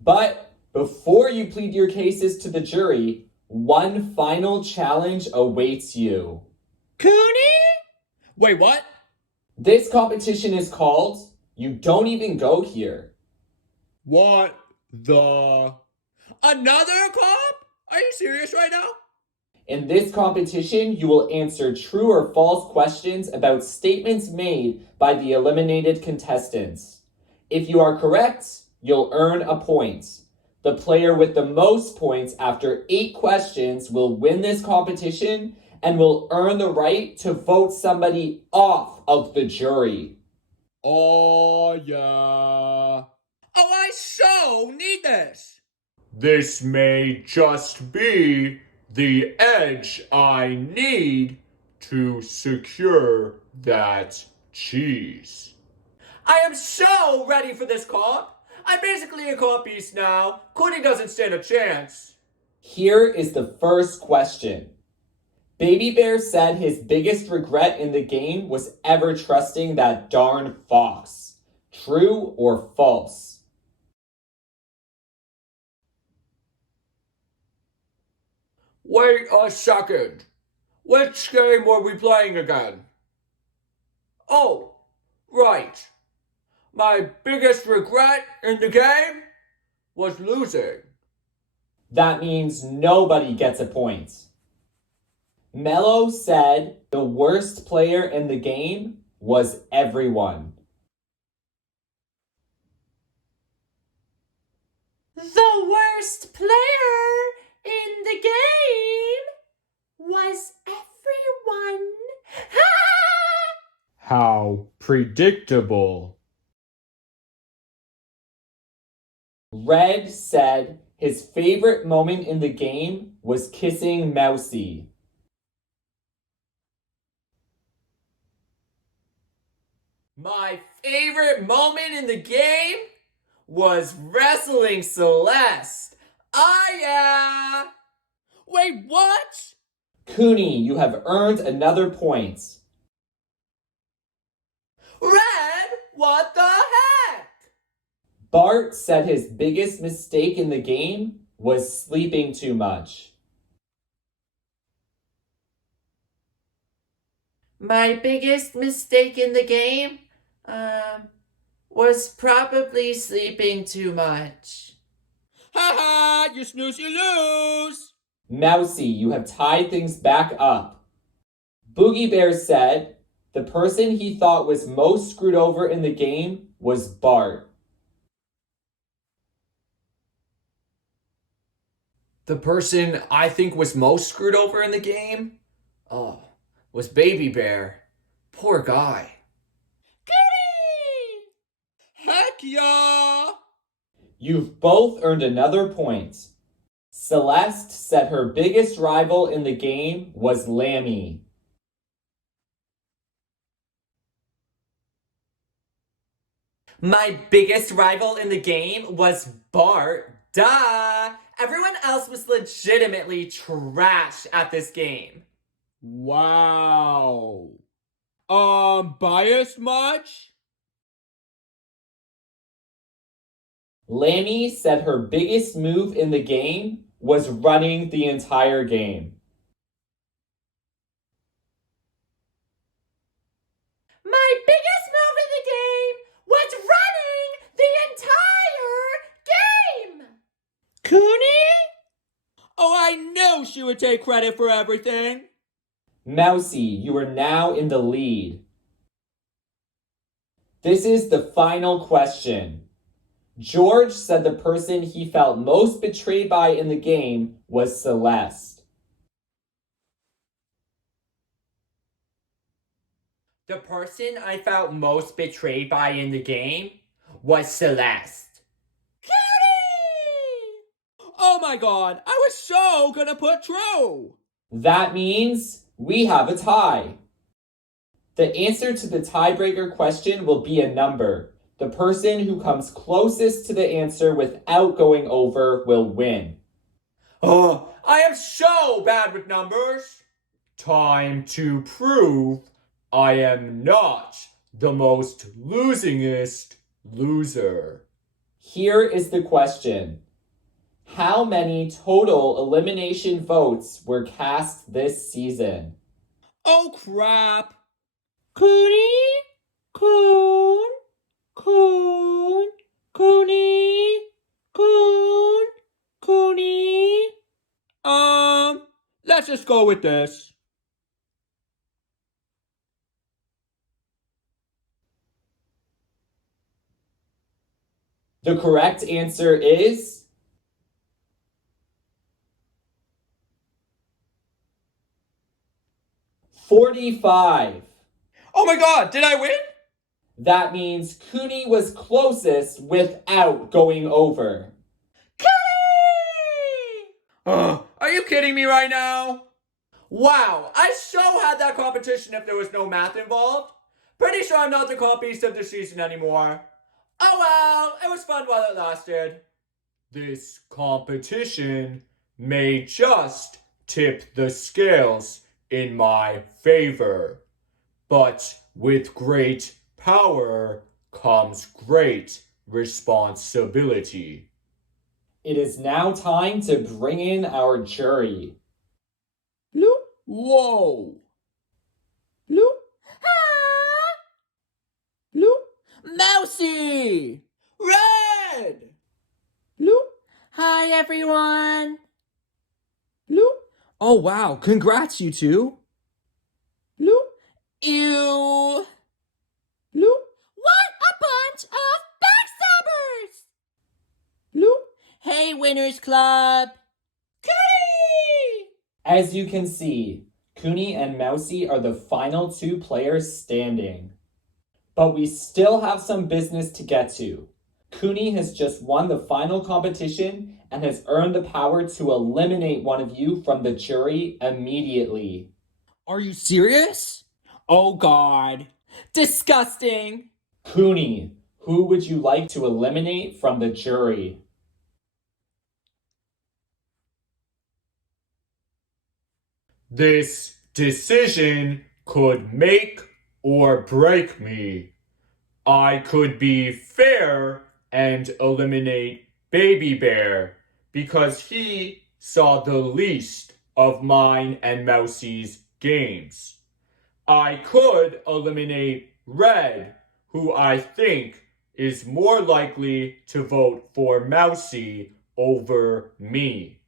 But before you plead your cases to the jury, one final challenge awaits you. Cooney? Wait, what? This competition is called You Don't Even Go Here. What the? Another cop? Are you serious right now? In this competition, you will answer true or false questions about statements made by the eliminated contestants. If you are correct, you'll earn a point. The player with the most points after 8 questions will win this competition and will earn the right to vote somebody off of the jury. Oh, yeah. Oh, I so need this. This may just be the edge I need to secure that cheese. I am so ready for this comp. I'm basically a comp beast now. Cooney doesn't stand a chance. Here is the first question. Baby Bear said his biggest regret in the game was ever trusting that darn fox. True or false? Wait a second. Which game were we playing again? Oh, right. My biggest regret in the game was losing. That means nobody gets a point. Mello said the worst player in the game was everyone. The worst player in the game was everyone. How predictable. Red said his favorite moment in the game was kissing Mousy. My favorite moment in the game was wrestling Celeste. Ah, yeah. Wait, what? Cooney, you have earned another point. Red, what the heck? Bart said his biggest mistake in the game was sleeping too much. My biggest mistake in the game, was probably sleeping too much. Ha ha, you snooze, you lose. Mousy, you have tied things back up. Boogie Bear said the person he thought was most screwed over in the game was Bart. The person I think was most screwed over in the game? Oh, was Baby Bear. Poor guy. Heck yeah. You've both earned another point. Celeste said her biggest rival in the game was Lammy. My biggest rival in the game was Bart. Duh! Everyone else was legitimately trash at this game. Wow. Biased much? Lammy said her biggest move in the game was running the entire game. My biggest move in the game was running the entire game. Cooney? Oh, I knew she would take credit for everything. Mousy, you are now in the lead. This is the final question. George said the person he felt most betrayed by in the game was Celeste. The person I felt most betrayed by in the game was Celeste. Oh my god, I was so gonna put true. That means we have a tie. The answer to the tiebreaker question will be a number. The person who comes closest to the answer without going over will win. Oh, I am so bad with numbers. Time to prove I am not the most losingest loser. Here is the question. How many total elimination votes were cast this season? Oh crap. Cooney, Coon, Cooney, Cooney. Let's just go with this. The correct answer is 45. Oh my god, did I win? That means Cooney was closest without going over. Are you kidding me right now? Wow, I so had that competition if there was no math involved. Pretty sure I'm not the comp beast of the season anymore. Oh well, it was fun while it lasted. This competition may just tip the scales in my favor, but with great power comes great responsibility. It is now time to bring in our jury. Bloop. Whoa. Bloop. Bloop. Mousy. Red. Bloop. Hi, everyone. Bloop. Oh wow, congrats you two. Bloop. Ew. Bloop. What a bunch of backstabbers! Bloop. Hey, Winners Club. As you can see, Cooney and Mousy are the final two players standing. But we still have some business to get to. Cooney has just won the final competition and has earned the power to eliminate one of you from the jury immediately. Are you serious? Oh god. Disgusting. Cooney, who would you like to eliminate from the jury? This decision could make or break me. I could be fair and eliminate Baby Bear because he saw the least of mine and Mousy's games. I could eliminate Red, who I think is more likely to vote for Mousy over me.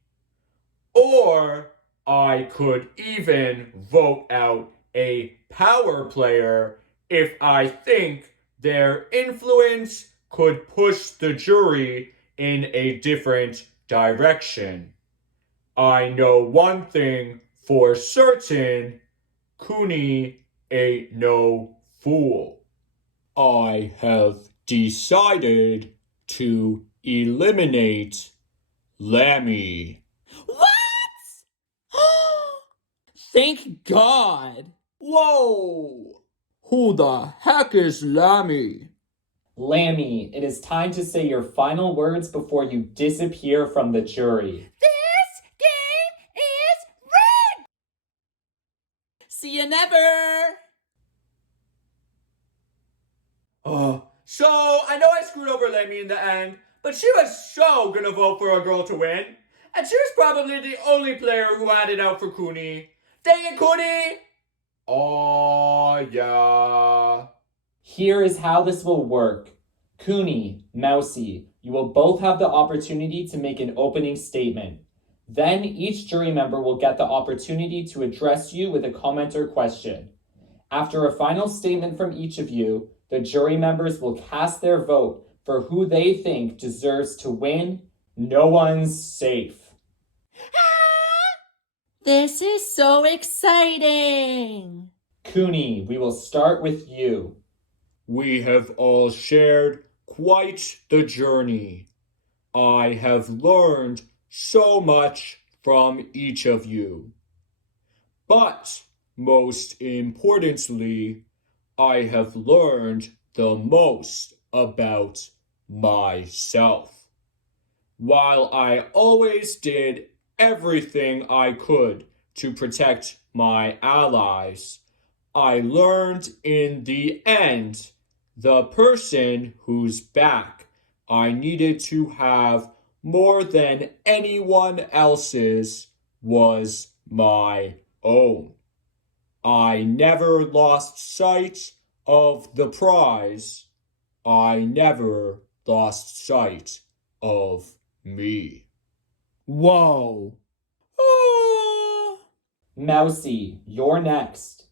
Or I could even vote out a power player if I think their influence could push the jury in a different direction. I know one thing for certain, Cooney ain't no fool. I have decided to eliminate Lammy. What? Thank God. Whoa. Who the heck is Lammy? Lammy, it is time to say your final words before you disappear from the jury. This game is rigged! See you never! So I know I screwed over Lemmy in the end, but she was so gonna vote for a girl to win. And she was probably the only player who had it out for Cooney. Dang it, Cooney! Oh, yeah. Here is how this will work. Cooney, Mousy, you will both have the opportunity to make an opening statement. Then each jury member will get the opportunity to address you with a comment or question. After a final statement from each of you, the jury members will cast their vote for who they think deserves to win No One's Safe. This is so exciting! Cooney, we will start with you. We have all shared quite the journey. I have learned so much from each of you. But most importantly, I have learned the most about myself. While I always did everything I could to protect my allies, I learned in the end the person whose back I needed to have more than anyone else's was my own. I never lost sight of the prize. I never lost sight of me. Whoa. Mousy, you're next.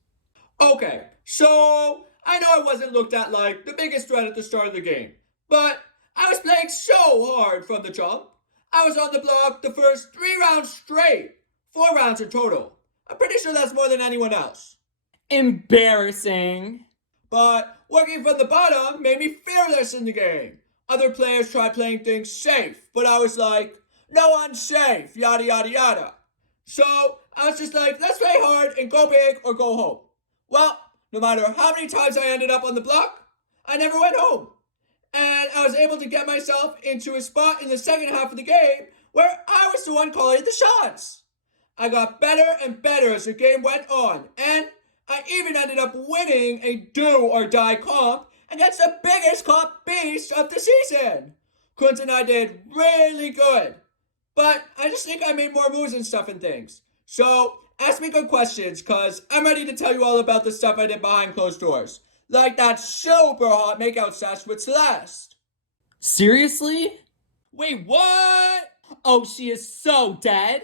Okay, so I know I wasn't looked at like the biggest threat at the start of the game, but I was playing so hard from the jump. I was on the block the first 3 rounds straight, 4 rounds in total. I'm pretty sure that's more than anyone else. Embarrassing. But working from the bottom made me fearless in the game. Other players tried playing things safe, but I was like, no one's safe, yada yada yada. So I was just like, let's play hard and go big or go home. Well, no matter how many times I ended up on the block, I never went home. And I was able to get myself into a spot in the second half of the game where I was the one calling the shots. I got better and better as the game went on, and I even ended up winning a do or die comp against the biggest comp beast of the season. Kunz and I did really good, but I just think I made more moves and stuff and things. So ask me good questions, cause I'm ready to tell you all about the stuff I did behind closed doors. Like that super hot makeout sesh with Celeste. Seriously? Wait, what? Oh, she is so dead?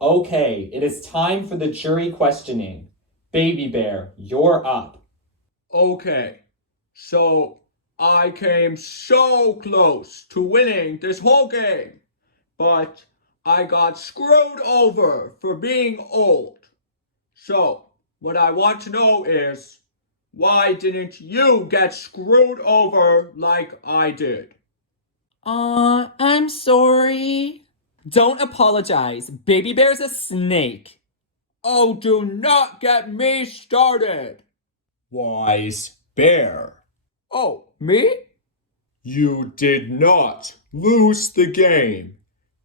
Okay, it is time for the jury questioning. Baby Bear, you're up. Okay, so I came so close to winning this whole game, but I got screwed over for being old. So, what I want to know is, why didn't you get screwed over like I did? I'm sorry. Don't apologize. Baby Bear's a snake. Oh, do not get me started. Wise Bear. Oh, me? You did not lose the game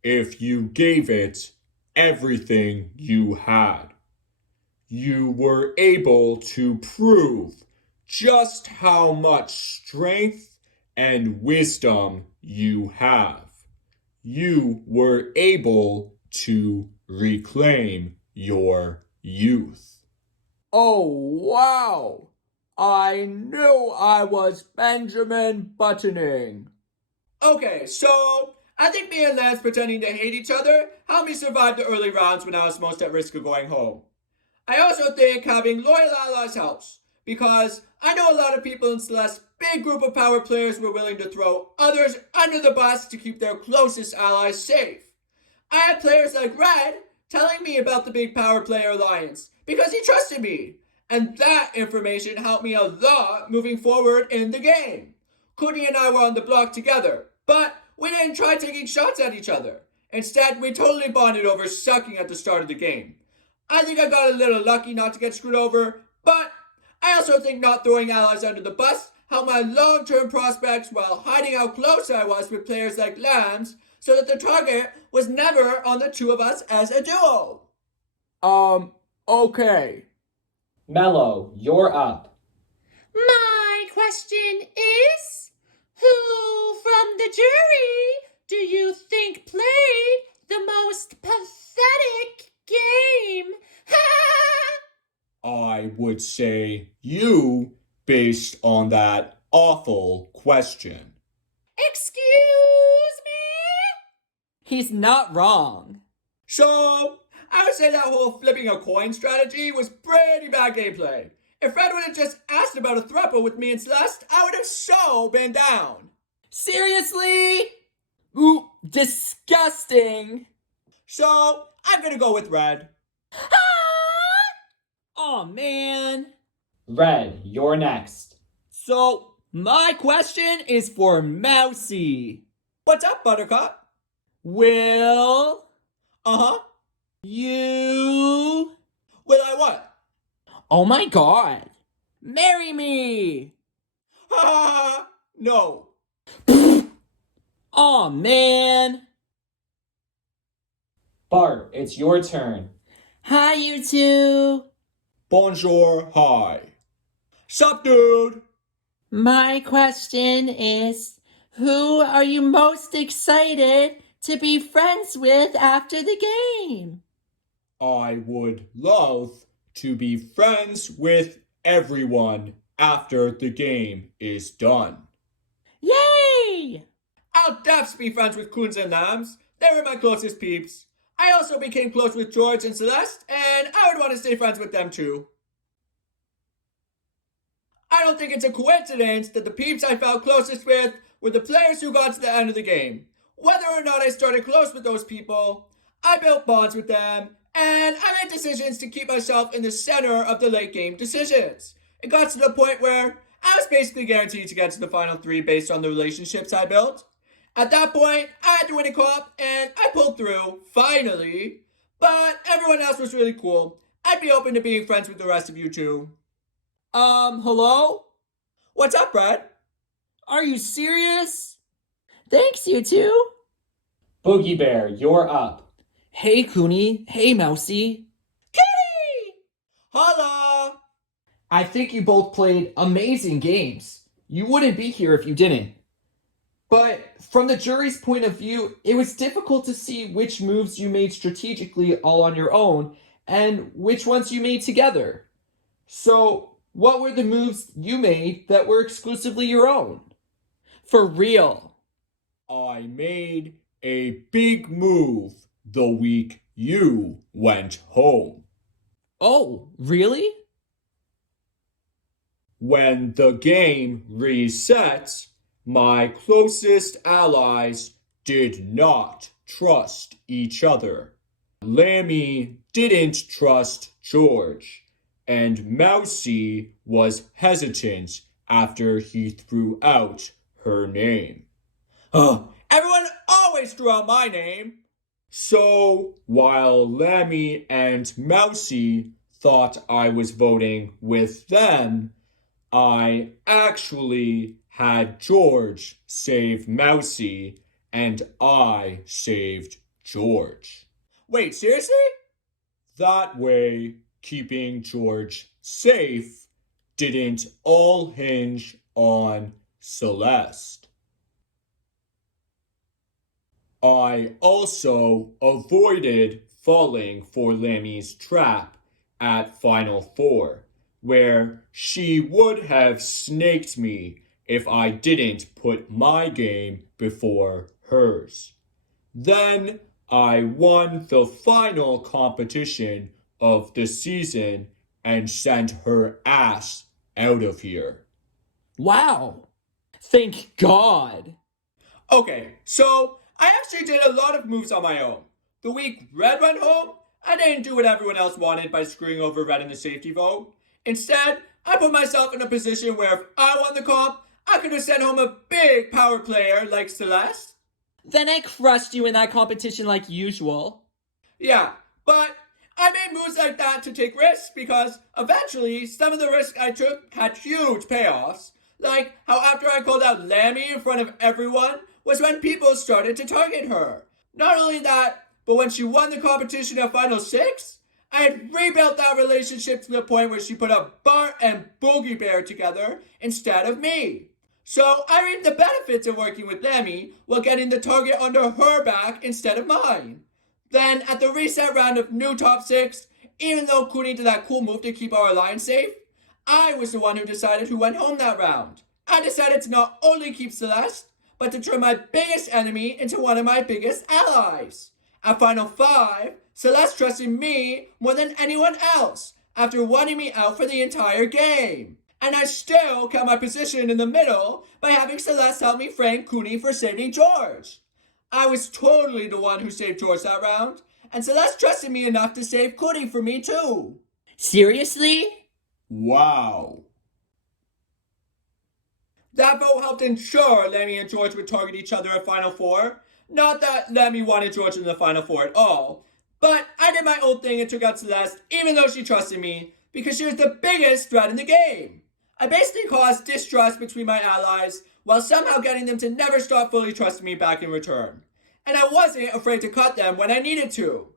if you gave it everything you had. You were able to prove just how much strength and wisdom you have. You were able to reclaim your youth. Oh, wow! I knew I was Benjamin Buttoning. Okay, so I think me and Lance pretending to hate each other helped me survive the early rounds when I was most at risk of going home. I also think having loyal allies helps, because I know a lot of people in Celeste's big group of power players were willing to throw others under the bus to keep their closest allies safe. I had players like Red telling me about the big power player alliance because he trusted me, and that information helped me a lot moving forward in the game. Cooney and I were on the block together, but we didn't try taking shots at each other. Instead, we totally bonded over sucking at the start of the game. I think I got a little lucky not to get screwed over, but I also think not throwing allies under the bus helped my long-term prospects while hiding how close I was with players like Lambs, so that the target was never on the two of us as a duo. Okay. Mello, you're up. My question is, who from the jury do you think played the most pathetic game? I would say you, based on that awful question. Excuse me? He's not wrong. So, I would say that whole flipping a coin strategy was pretty bad gameplay. If Fred would have just asked about a throuple with me and Celeste, I would have so been down. Seriously? Ooh, disgusting. So, I'm gonna go with Red. Oh man. Red, you're next. So, my question is for Mousy. What's up, Buttercup? Will Uh-huh. you... Will I what? Oh my god. Marry me. Ha ha ha! No. Oh man. Bart, it's your turn. Hi, you two. Bonjour, hi. Sup, dude? My question is, who are you most excited to be friends with after the game? I would love to be friends with everyone after the game is done. Yay! I'll definitely be friends with Coons and Lambs. They were my closest peeps. I also became close with George and Celeste, and I would want to stay friends with them too. I don't think it's a coincidence that the peeps I felt closest with were the players who got to the end of the game. Whether or not I started close with those people, I built bonds with them, and I made decisions to keep myself in the center of the late game decisions. It got to the point where I was basically guaranteed to get to the final three based on the relationships I built. At that point, I had to win a cup, and I pulled through, finally. But everyone else was really cool. I'd be open to being friends with the rest of you too. Hello? What's up, Brad? Are you serious? Thanks, you two. Boogie Bear, you're up. Hey, Cooney. Hey, Mousy. Holla! I think you both played amazing games. You wouldn't be here if you didn't. But from the jury's point of view, it was difficult to see which moves you made strategically all on your own and which ones you made together. So, what were the moves you made that were exclusively your own? For real. I made a big move the week you went home. Oh, really? When the game reset, my closest allies did not trust each other. Lammy didn't trust George, and Mousy was hesitant after he threw out her name. Everyone always threw out my name. So, while Lammy and Mousy thought I was voting with them, I actually had George save Mousy, and I saved George. Wait, seriously? That way, keeping George safe didn't all hinge on Celeste. I also avoided falling for Lammy's trap at Final Four, where she would have snaked me if I didn't put my game before hers. Then I won the final competition of the season and sent her ass out of here. Wow. Thank God. Okay, so I actually did a lot of moves on my own. The week Red went home, I didn't do what everyone else wanted by screwing over Red in the safety vote. Instead, I put myself in a position where if I won the comp, I could have sent home a big power player like Celeste. Then I crushed you in that competition like usual. Yeah, but I made moves like that to take risks because eventually some of the risks I took had huge payoffs. Like how after I called out Lammy in front of everyone was when people started to target her. Not only that, but when she won the competition at Final 6, I had rebuilt that relationship to the point where she put up Bart and Boogie Bear together instead of me. So I reaped the benefits of working with Lammy while getting the target under her back instead of mine. Then at the reset round of new top 6, even though Cooney did that cool move to keep our alliance safe, I was the one who decided who went home that round. I decided to not only keep Celeste, but to turn my biggest enemy into one of my biggest allies. At Final 5, Celeste trusted me more than anyone else after wanting me out for the entire game. And I still kept my position in the middle by having Celeste help me thank Cooney for saving George. I was totally the one who saved George that round, and Celeste trusted me enough to save Cooney for me too. Seriously? Wow. That vote helped ensure Lemmy and George would target each other at Final Four. Not that Lemmy wanted George in the Final Four at all, but I did my own thing and took out Celeste even though she trusted me because she was the biggest threat in the game. I basically caused distrust between my allies while somehow getting them to never stop fully trusting me back in return. And I wasn't afraid to cut them when I needed to.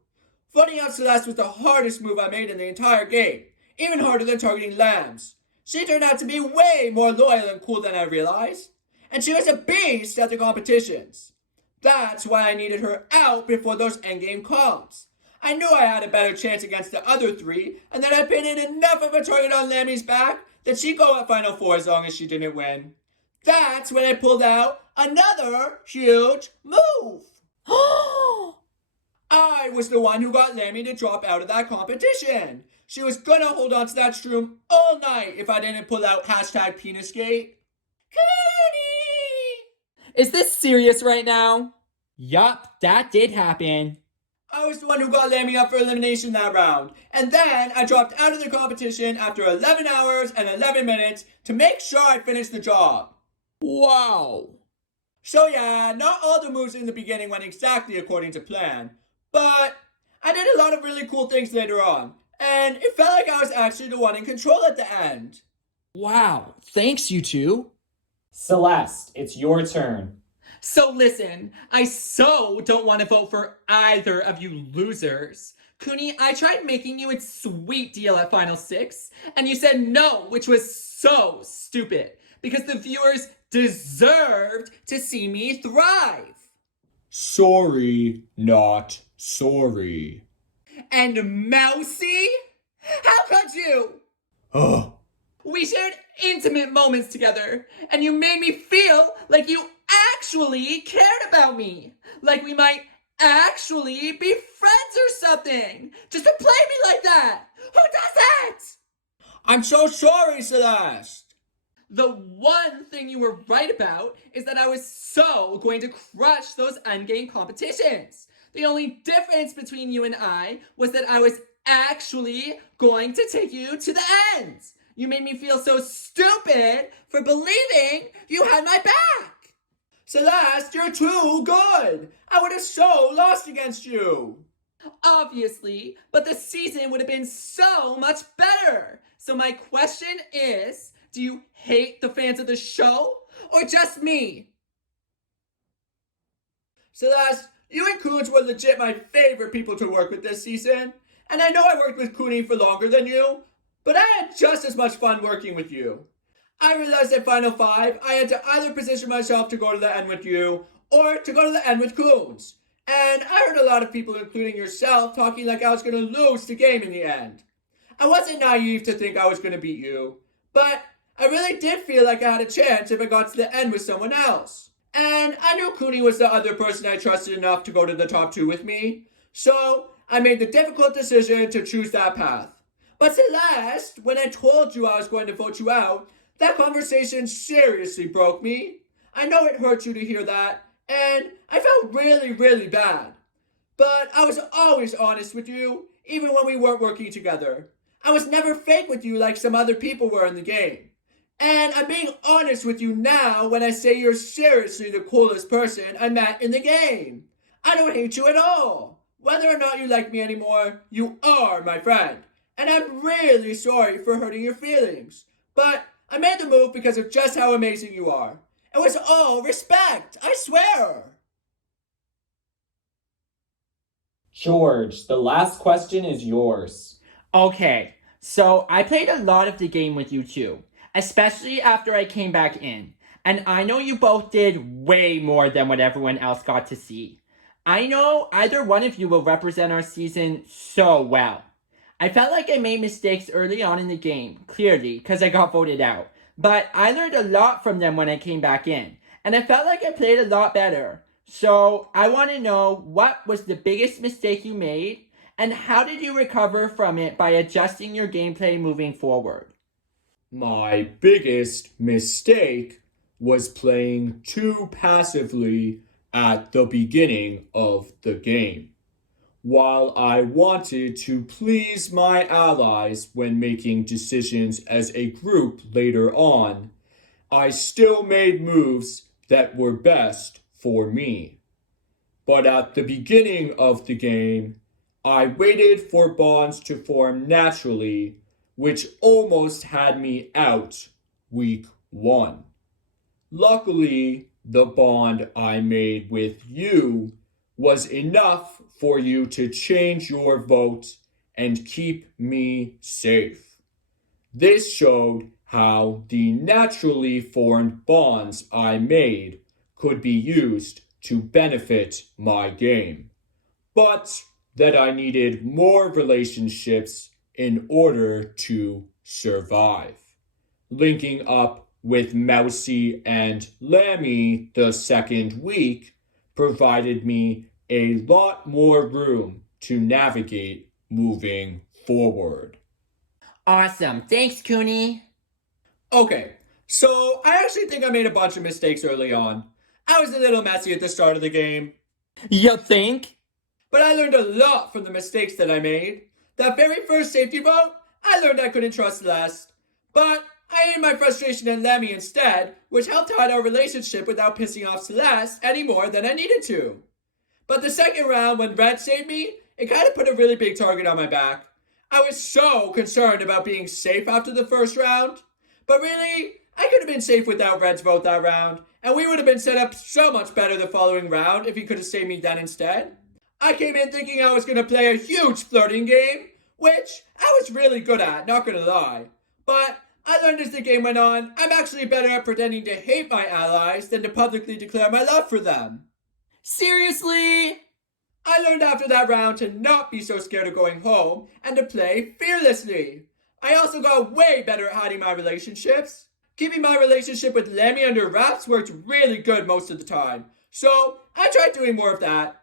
Voting out Celeste was the hardest move I made in the entire game, even harder than targeting Lambs. She turned out to be way more loyal and cool than I realized, and she was a beast at the competitions. That's why I needed her out before those endgame comps. I knew I had a better chance against the other three, and that I painted enough of a target on Lammy's back that she'd go at Final Four as long as she didn't win. That's when I pulled out another huge move. I was the one who got Lammy to drop out of that competition. She was gonna hold on to that shroom all night if I didn't pull out hashtag Penisgate. Cooney! Is this serious right now? Yup, that did happen. I was the one who got Lammy up for elimination that round. And then I dropped out of the competition after 11 hours and 11 minutes to make sure I finished the job. Wow. So yeah, not all the moves in the beginning went exactly according to plan. But I did a lot of really cool things later on. And it felt like I was actually the one in control at the end. Wow, thanks you two. Celeste, it's your turn. So listen, I so don't want to vote for either of you losers. Cooney, I tried making you a sweet deal at Final Six, and you said no, which was so stupid, because the viewers deserved to see me thrive. Sorry, not sorry. And Mousy? How could you? Ugh. We shared intimate moments together, and you made me feel like you actually cared about me. Like we might actually be friends or something. Just to play me like that. Who does that? I'm so sorry, Celeste. The one thing you were right about is that I was so going to crush those endgame competitions. The only difference between you and I was that I was actually going to take you to the end. You made me feel so stupid for believing you had my back. Celeste, you're too good. I would have so lost against you. Obviously, but the season would have been so much better. So my question is, do you hate the fans of the show or just me? Celeste, you and Coons were legit my favorite people to work with this season. And I know I worked with Cooney for longer than you, but I had just as much fun working with you. I realized at Final 5, I had to either position myself to go to the end with you, or to go to the end with Coons. And I heard a lot of people, including yourself, talking like I was going to lose the game in the end. I wasn't naive to think I was going to beat you, but I really did feel like I had a chance if I got to the end with someone else. And I knew Cooney was the other person I trusted enough to go to the top 2 with me, so I made the difficult decision to choose that path. But Celeste, when I told you I was going to vote you out, that conversation seriously broke me. I know it hurt you to hear that, and I felt really, really bad. But I was always honest with you, even when we weren't working together. I was never fake with you like some other people were in the game. And I'm being honest with you now when I say you're seriously the coolest person I met in the game. I don't hate you at all. Whether or not you like me anymore, you are my friend. And I'm really sorry for hurting your feelings. But I made the move because of just how amazing you are. It was all respect, I swear. George, the last question is yours. Okay, so I played a lot of the game with you too, especially after I came back in. And I know you both did way more than what everyone else got to see. I know either one of you will represent our season so well. I felt like I made mistakes early on in the game, clearly, because I got voted out. But I learned a lot from them when I came back in, and I felt like I played a lot better. So I want to know what was the biggest mistake you made, And how did you recover from it by adjusting your gameplay moving forward? My biggest mistake was playing too passively at the beginning of the game. While I wanted to please my allies when making decisions as a group later on, I still made moves that were best for me. But at the beginning of the game, I waited for bonds to form naturally, which almost had me out week 1. Luckily, the bond I made with you was enough for you to change your vote and keep me safe. This showed how the naturally formed bonds I made could be used to benefit my game, but that I needed more relationships in order to survive. Linking up with Mousy and Lammy the second week provided me a lot more room to navigate moving forward. Awesome. Thanks, Cooney. Okay, so I actually think I made a bunch of mistakes early on. I was a little messy at the start of the game, You think? but I learned a lot from the mistakes that I made. That very first safety vote, I learned I couldn't trust Celeste. But I aimed my frustration at Lemmy instead, which helped hide our relationship without pissing off Celeste any more than I needed to. But the second round, when Red saved me, it kind of put a really big target on my back. I was so concerned about being safe after the first round. But really, I could have been safe without Red's vote that round, and we would have been set up so much better the following round if he could have saved me then instead. I came in thinking I was going to play a huge flirting game, which I was really good at, not going to lie. But I learned as the game went on, I'm actually better at pretending to hate my allies than to publicly declare my love for them. Seriously? I learned after that round to not be so scared of going home and to play fearlessly. I also got way better at hiding my relationships. Keeping my relationship with Lemmy under wraps worked really good most of the time, so I tried doing more of that.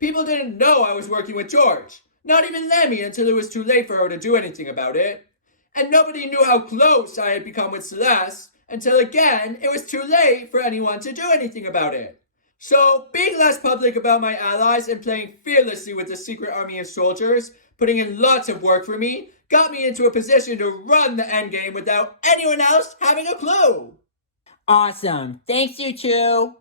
People didn't know I was working with George, not even Lemmy until it was too late for her to do anything about it. And nobody knew how close I had become with Celeste until again it was too late for anyone to do anything about it. So, being less public about my allies and playing fearlessly with the secret army of soldiers, putting in lots of work for me, got me into a position to run the endgame without anyone else having a clue. Awesome. Thanks, you two.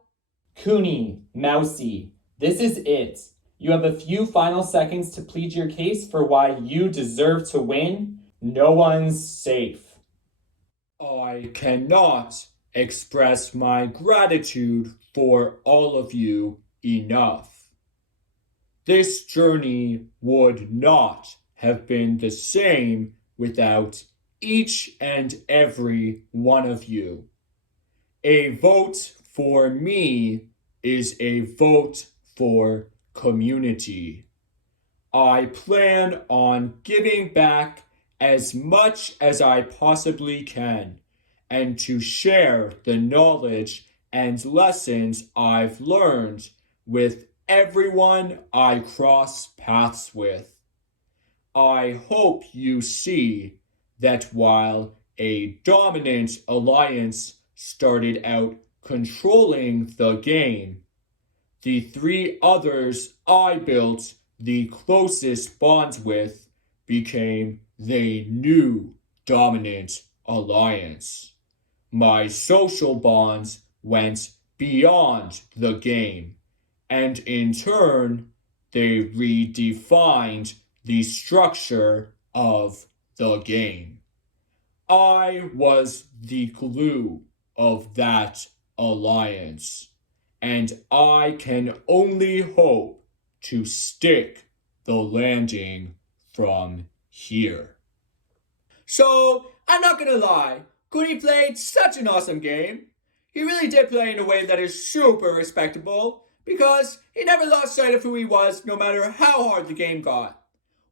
Cooney, Mousy, this is it. You have a few final seconds to plead your case for why you deserve to win. No one's safe. I cannot express my gratitude for all of you enough. This journey would not have been the same without each and every one of you. A vote for me is a vote for community. I plan on giving back as much as I possibly can and to share the knowledge and lessons I've learned with everyone I cross paths with. I hope you see that while a dominant alliance started out controlling the game, the three others I built the closest bonds with became the new dominant alliance. My social bonds went beyond the game, and in turn, they redefined the structure of the game. I was the glue of that alliance, and I can only hope to stick the landing from here. So, I'm not gonna lie, Cooney played such an awesome game. He really did play in a way that is super respectable, because he never lost sight of who he was no matter how hard the game got.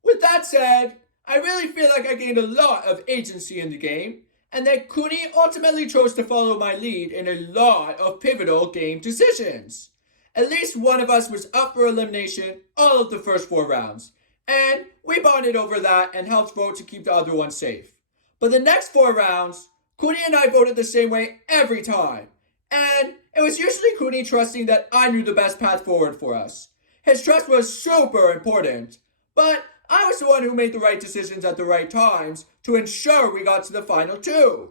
With that said, I really feel like I gained a lot of agency in the game, and that Cooney ultimately chose to follow my lead in a lot of pivotal game decisions. At least one of us was up for elimination all of the first 4 rounds, and we bonded over that and helped vote to keep the other one safe. But the next 4 rounds, Cooney and I voted the same way every time. And it was usually Cooney trusting that I knew the best path forward for us. His trust was super important, but I was the one who made the right decisions at the right times to ensure we got to the final 2.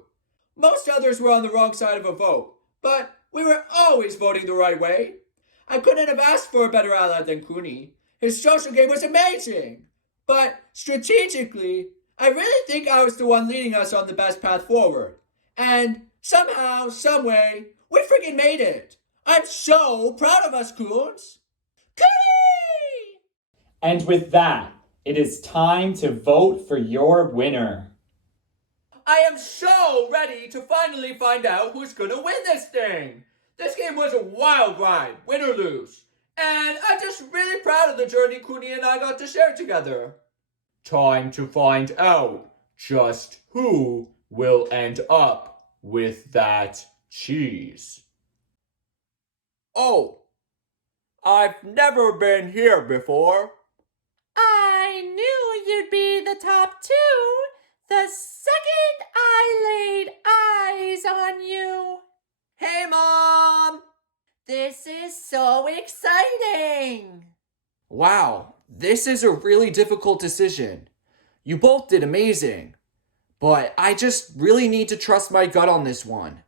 Most others were on the wrong side of a vote, but we were always voting the right way. I couldn't have asked for a better ally than Cooney. His social game was amazing. But strategically, I really think I was the one leading us on the best path forward. And somehow, someway, we freaking made it. I'm so proud of us, Coons. Cooney! And with that, it is time to vote for your winner. I am so ready to finally find out who's gonna win this thing. This game was a wild ride, win or lose. And I'm just really proud of the journey Cooney and I got to share together. Time to find out just who will end up with that cheese. Oh, I've never been here before. I knew you'd be the top 2 the second I laid eyes on you. Hey, Mom! This is so exciting. Wow, this is a really difficult decision. You both did amazing, but I just really need to trust my gut on this one.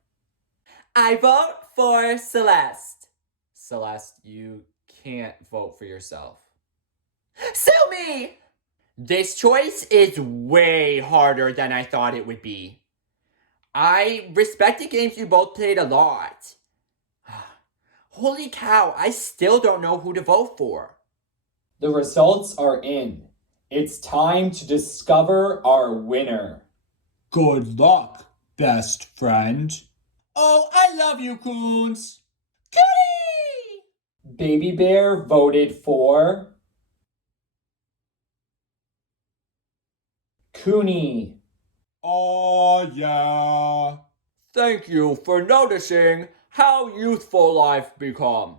I vote for Celeste. Celeste, you can't vote for yourself. Sue me! This choice is way harder than I thought it would be. I respect the games you both played a lot. Holy cow, I still don't know who to vote for. The results are in. It's time to discover our winner. Good luck, best friend. Oh, I love you, Coons. Goody! Baby Bear voted for Cooney. Oh, yeah. Thank you for noticing how youthful I've become.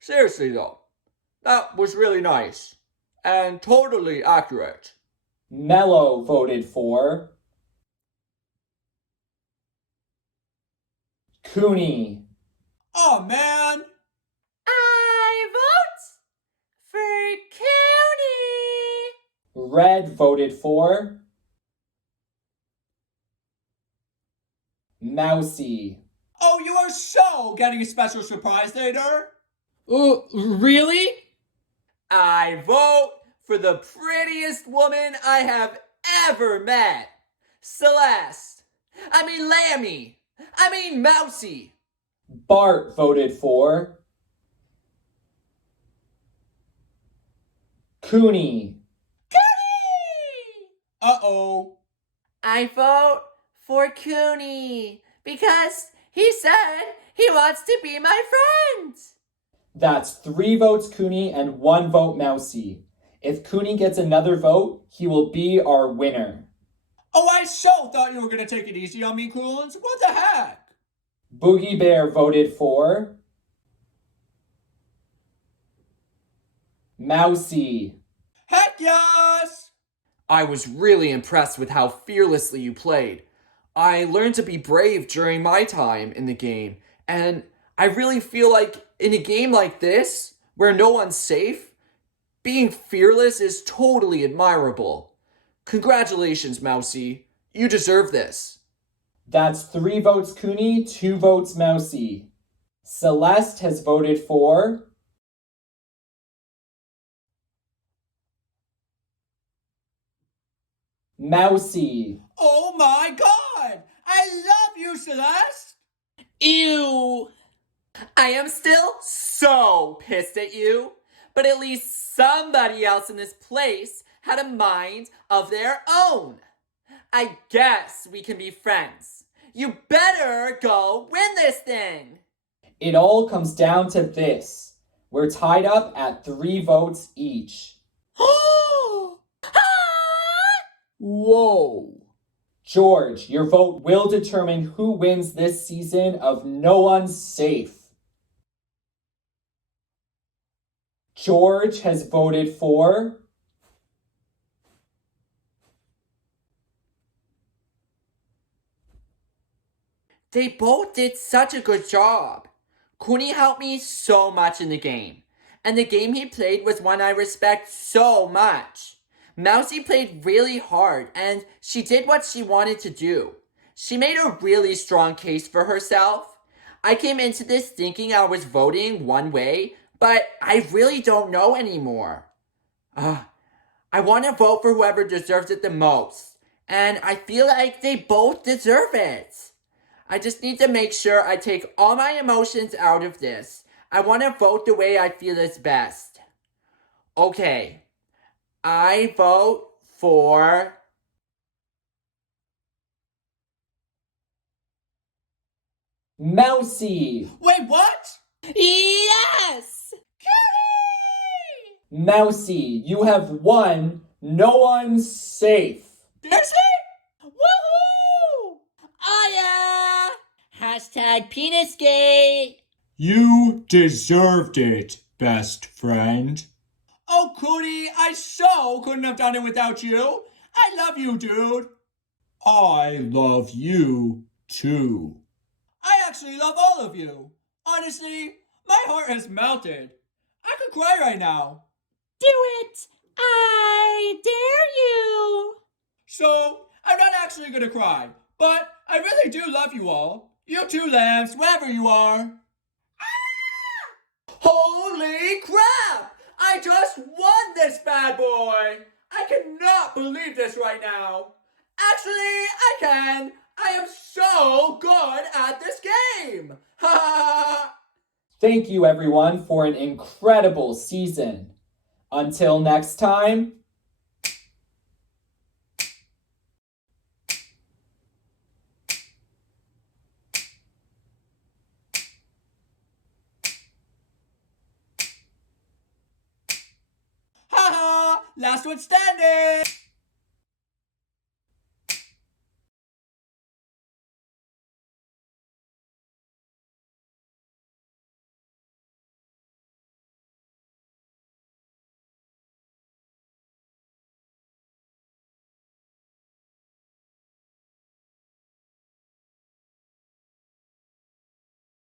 Seriously, though, that was really nice and totally accurate. Mello voted for Cooney. Oh, man. I vote for Cooney. Red voted for Mousy. Oh, you are so getting a special surprise later. Really? I vote for the prettiest woman I have ever met. Celeste. Lammy. Mousy. Bart voted for Cooney. Uh-oh. I vote for Cooney because he said he wants to be my friend. That's 3 votes Cooney and 1 vote Mousy. If Cooney gets another vote, he will be our winner. Oh, I so thought you were going to take it easy on me, Coons. What the heck? Boogie Bear voted for Mousy. Heck yes! I was really impressed with how fearlessly you played. I learned to be brave during my time in the game, and I really feel like in a game like this, where no one's safe, being fearless is totally admirable. Congratulations, Mousy. You deserve this. That's 3 votes Cooney, 2 votes Mousy. Celeste has voted for Mousy. Oh my god! I love you, Celeste! Ew. I am still so pissed at you, but at least somebody else in this place had a mind of their own. I guess we can be friends. You better go win this thing. It all comes down to this. We're tied up at 3 votes each. Whoa. George, your vote will determine who wins this season of No One's Safe. George has voted for They both did such a good job. Cooney helped me so much in the game, and the game he played was one I respect so much. Mousy played really hard, and she did what she wanted to do. She made a really strong case for herself. I came into this thinking I was voting one way, but I really don't know anymore. I want to vote for whoever deserves it the most, and I feel like they both deserve it. I just need to make sure I take all my emotions out of this. I want to vote the way I feel is best. Okay, I vote for Mousy! Wait, what? Yes! Mousy, you have won. No one's safe. Seriously? Woohoo! Oh yeah! Hashtag penisgate! You deserved it, best friend. Oh, Cooney, I so couldn't have done it without you. I love you, dude. I love you too. I actually love all of you. Honestly, my heart has melted. I could cry right now. Do it! I dare you! So, I'm not actually gonna cry, but I really do love you all. You two lambs, wherever you are. Holy crap! I just won this bad boy! I cannot believe this right now. Actually, I can. I am so good at this game. Ha ha! Thank you, everyone, for an incredible season. Until next time. Ha ha! Last one standing!